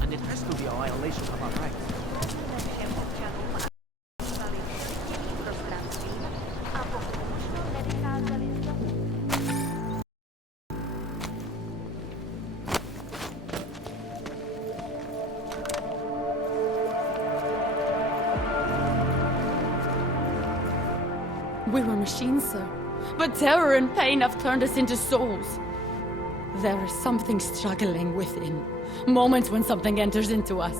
And it has to be a violation of our rights. We were machines, sir. But terror and pain have turned us into souls. There is something struggling within. Moments when something enters into us.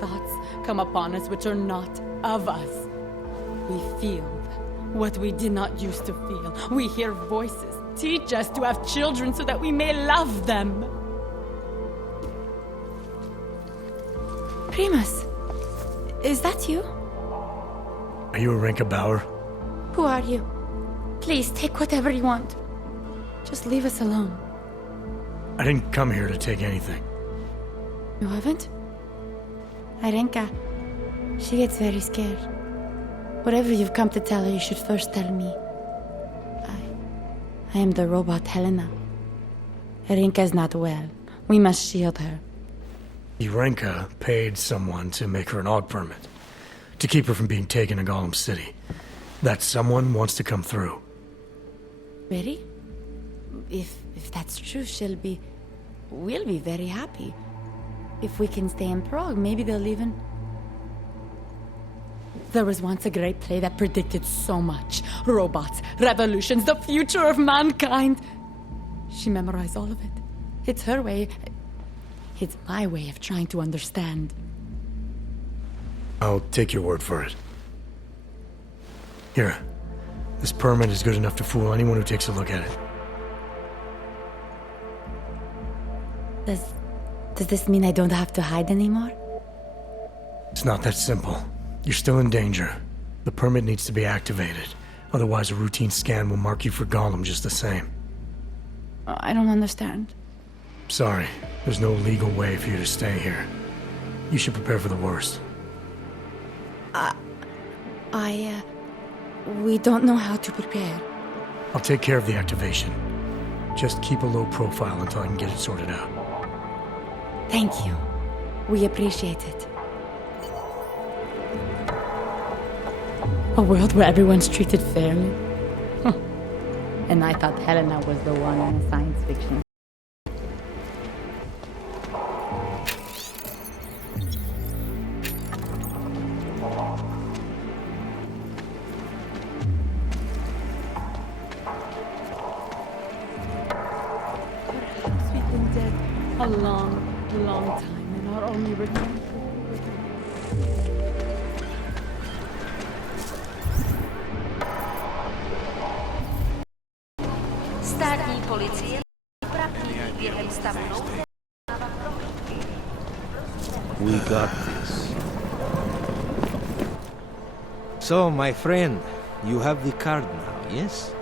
Thoughts come upon us which are not of us. We feel what we did not used to feel. We hear voices teach us to have children so that we may love them. Primus, is that you? Are you a Rinka Bauer? Who are you? Please, take whatever you want. Just leave us alone. I didn't come here to take anything. You haven't? Arenka, she gets very scared. Whatever you've come to tell her, you should first tell me. I am the robot Helena. Arenka's not well. We must shield her. Irenka paid someone to make her an AUG permit, to keep her from being taken to Gollum City. That someone wants to come through. Really? If that's true, we'll be very happy. If we can stay in Prague, maybe they'll even... There was once a great play that predicted so much. Robots, revolutions, the future of mankind. She memorized all of it. It's her way. It's my way of trying to understand. I'll take your word for it. Here. This permit is good enough to fool anyone who takes a look at it. Does this mean I don't have to hide anymore? It's not that simple. You're still in danger. The permit needs to be activated. Otherwise, a routine scan will mark you for Gollum just the same. I don't understand. Sorry. There's no legal way for you to stay here. You should prepare for the worst. We don't know how to prepare. I'll take care of the activation. Just keep a low profile until I can get it sorted out. Thank you. We appreciate it. A world where everyone's treated fairly. And I thought Helena was the one in science fiction. Perhaps we've been dead a long, long time, and our only return. Státní policie vypravní během stavu nouze. We got this. So, my friend, you have the card now, yes?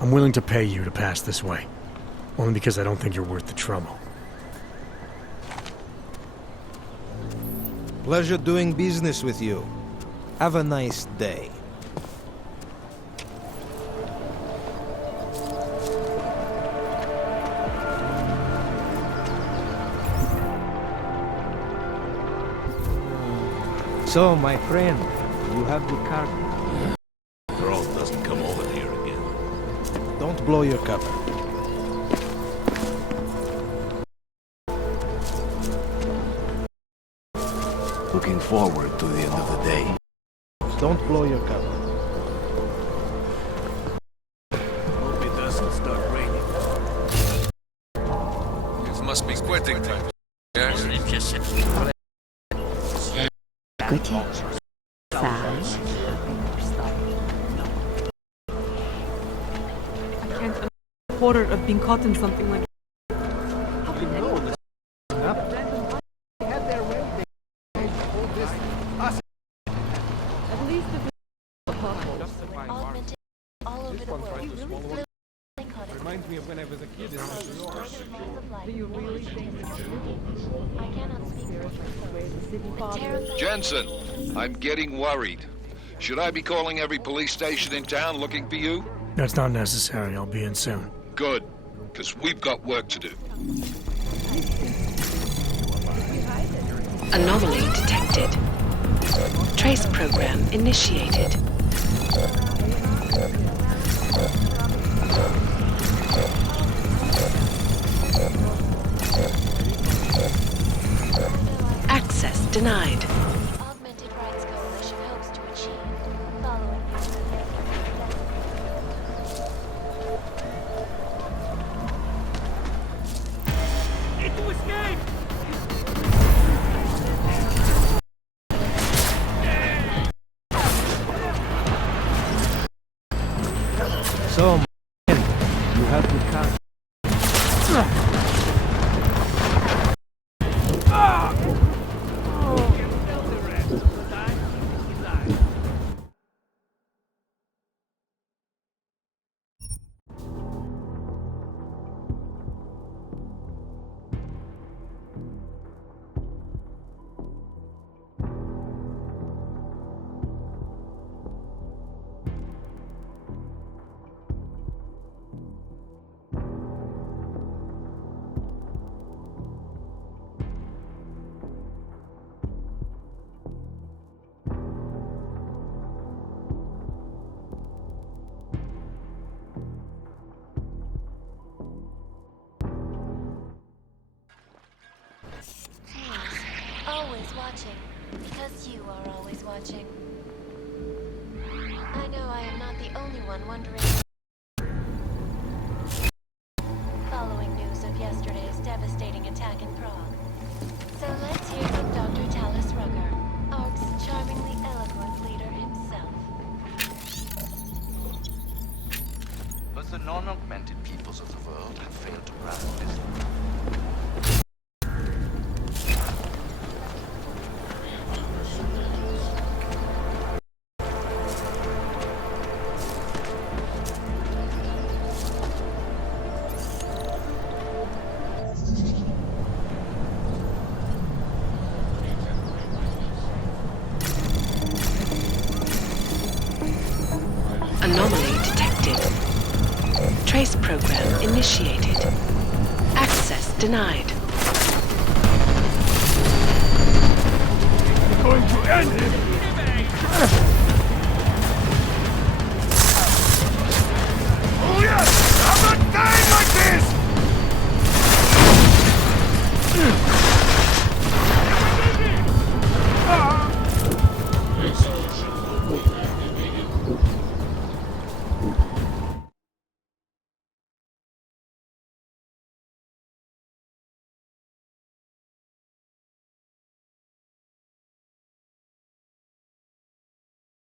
I'm willing to pay you to pass this way. Only because I don't think you're worth the trouble. Pleasure doing business with you. Have a nice day. So, my friend, you have the card. Girl doesn't come over here again. Don't blow your cover. Looking forward to the end of the day. Don't blow your cover. Hope it doesn't start raining. It must be quitting time. Yes? I can't imagine the horror of being caught in something like How can anyone... At least if Augmented all over the world. You really flew Reminds me of when I was a kid in New York. do you really think I cannot speak for Jensen, I'm getting worried. Should I be calling every police station in town looking for you? That's not necessary. I'll be in soon. Good, because we've got work to do. Anomaly detected. Trace program initiated. Access denied. Augmented Rights Coalition hopes to achieve following Need to escape! So, my friend, you have the card. watching. I know I am not the only one wondering. Following news of yesterday's devastating attack in Prague. So let's hear from Dr. Talis Rucker, ARC's charmingly eloquent leader himself. But the non-augmented peoples of the world have failed to grasp this. Anomaly detected. Trace program initiated. Access denied. We're going to end it!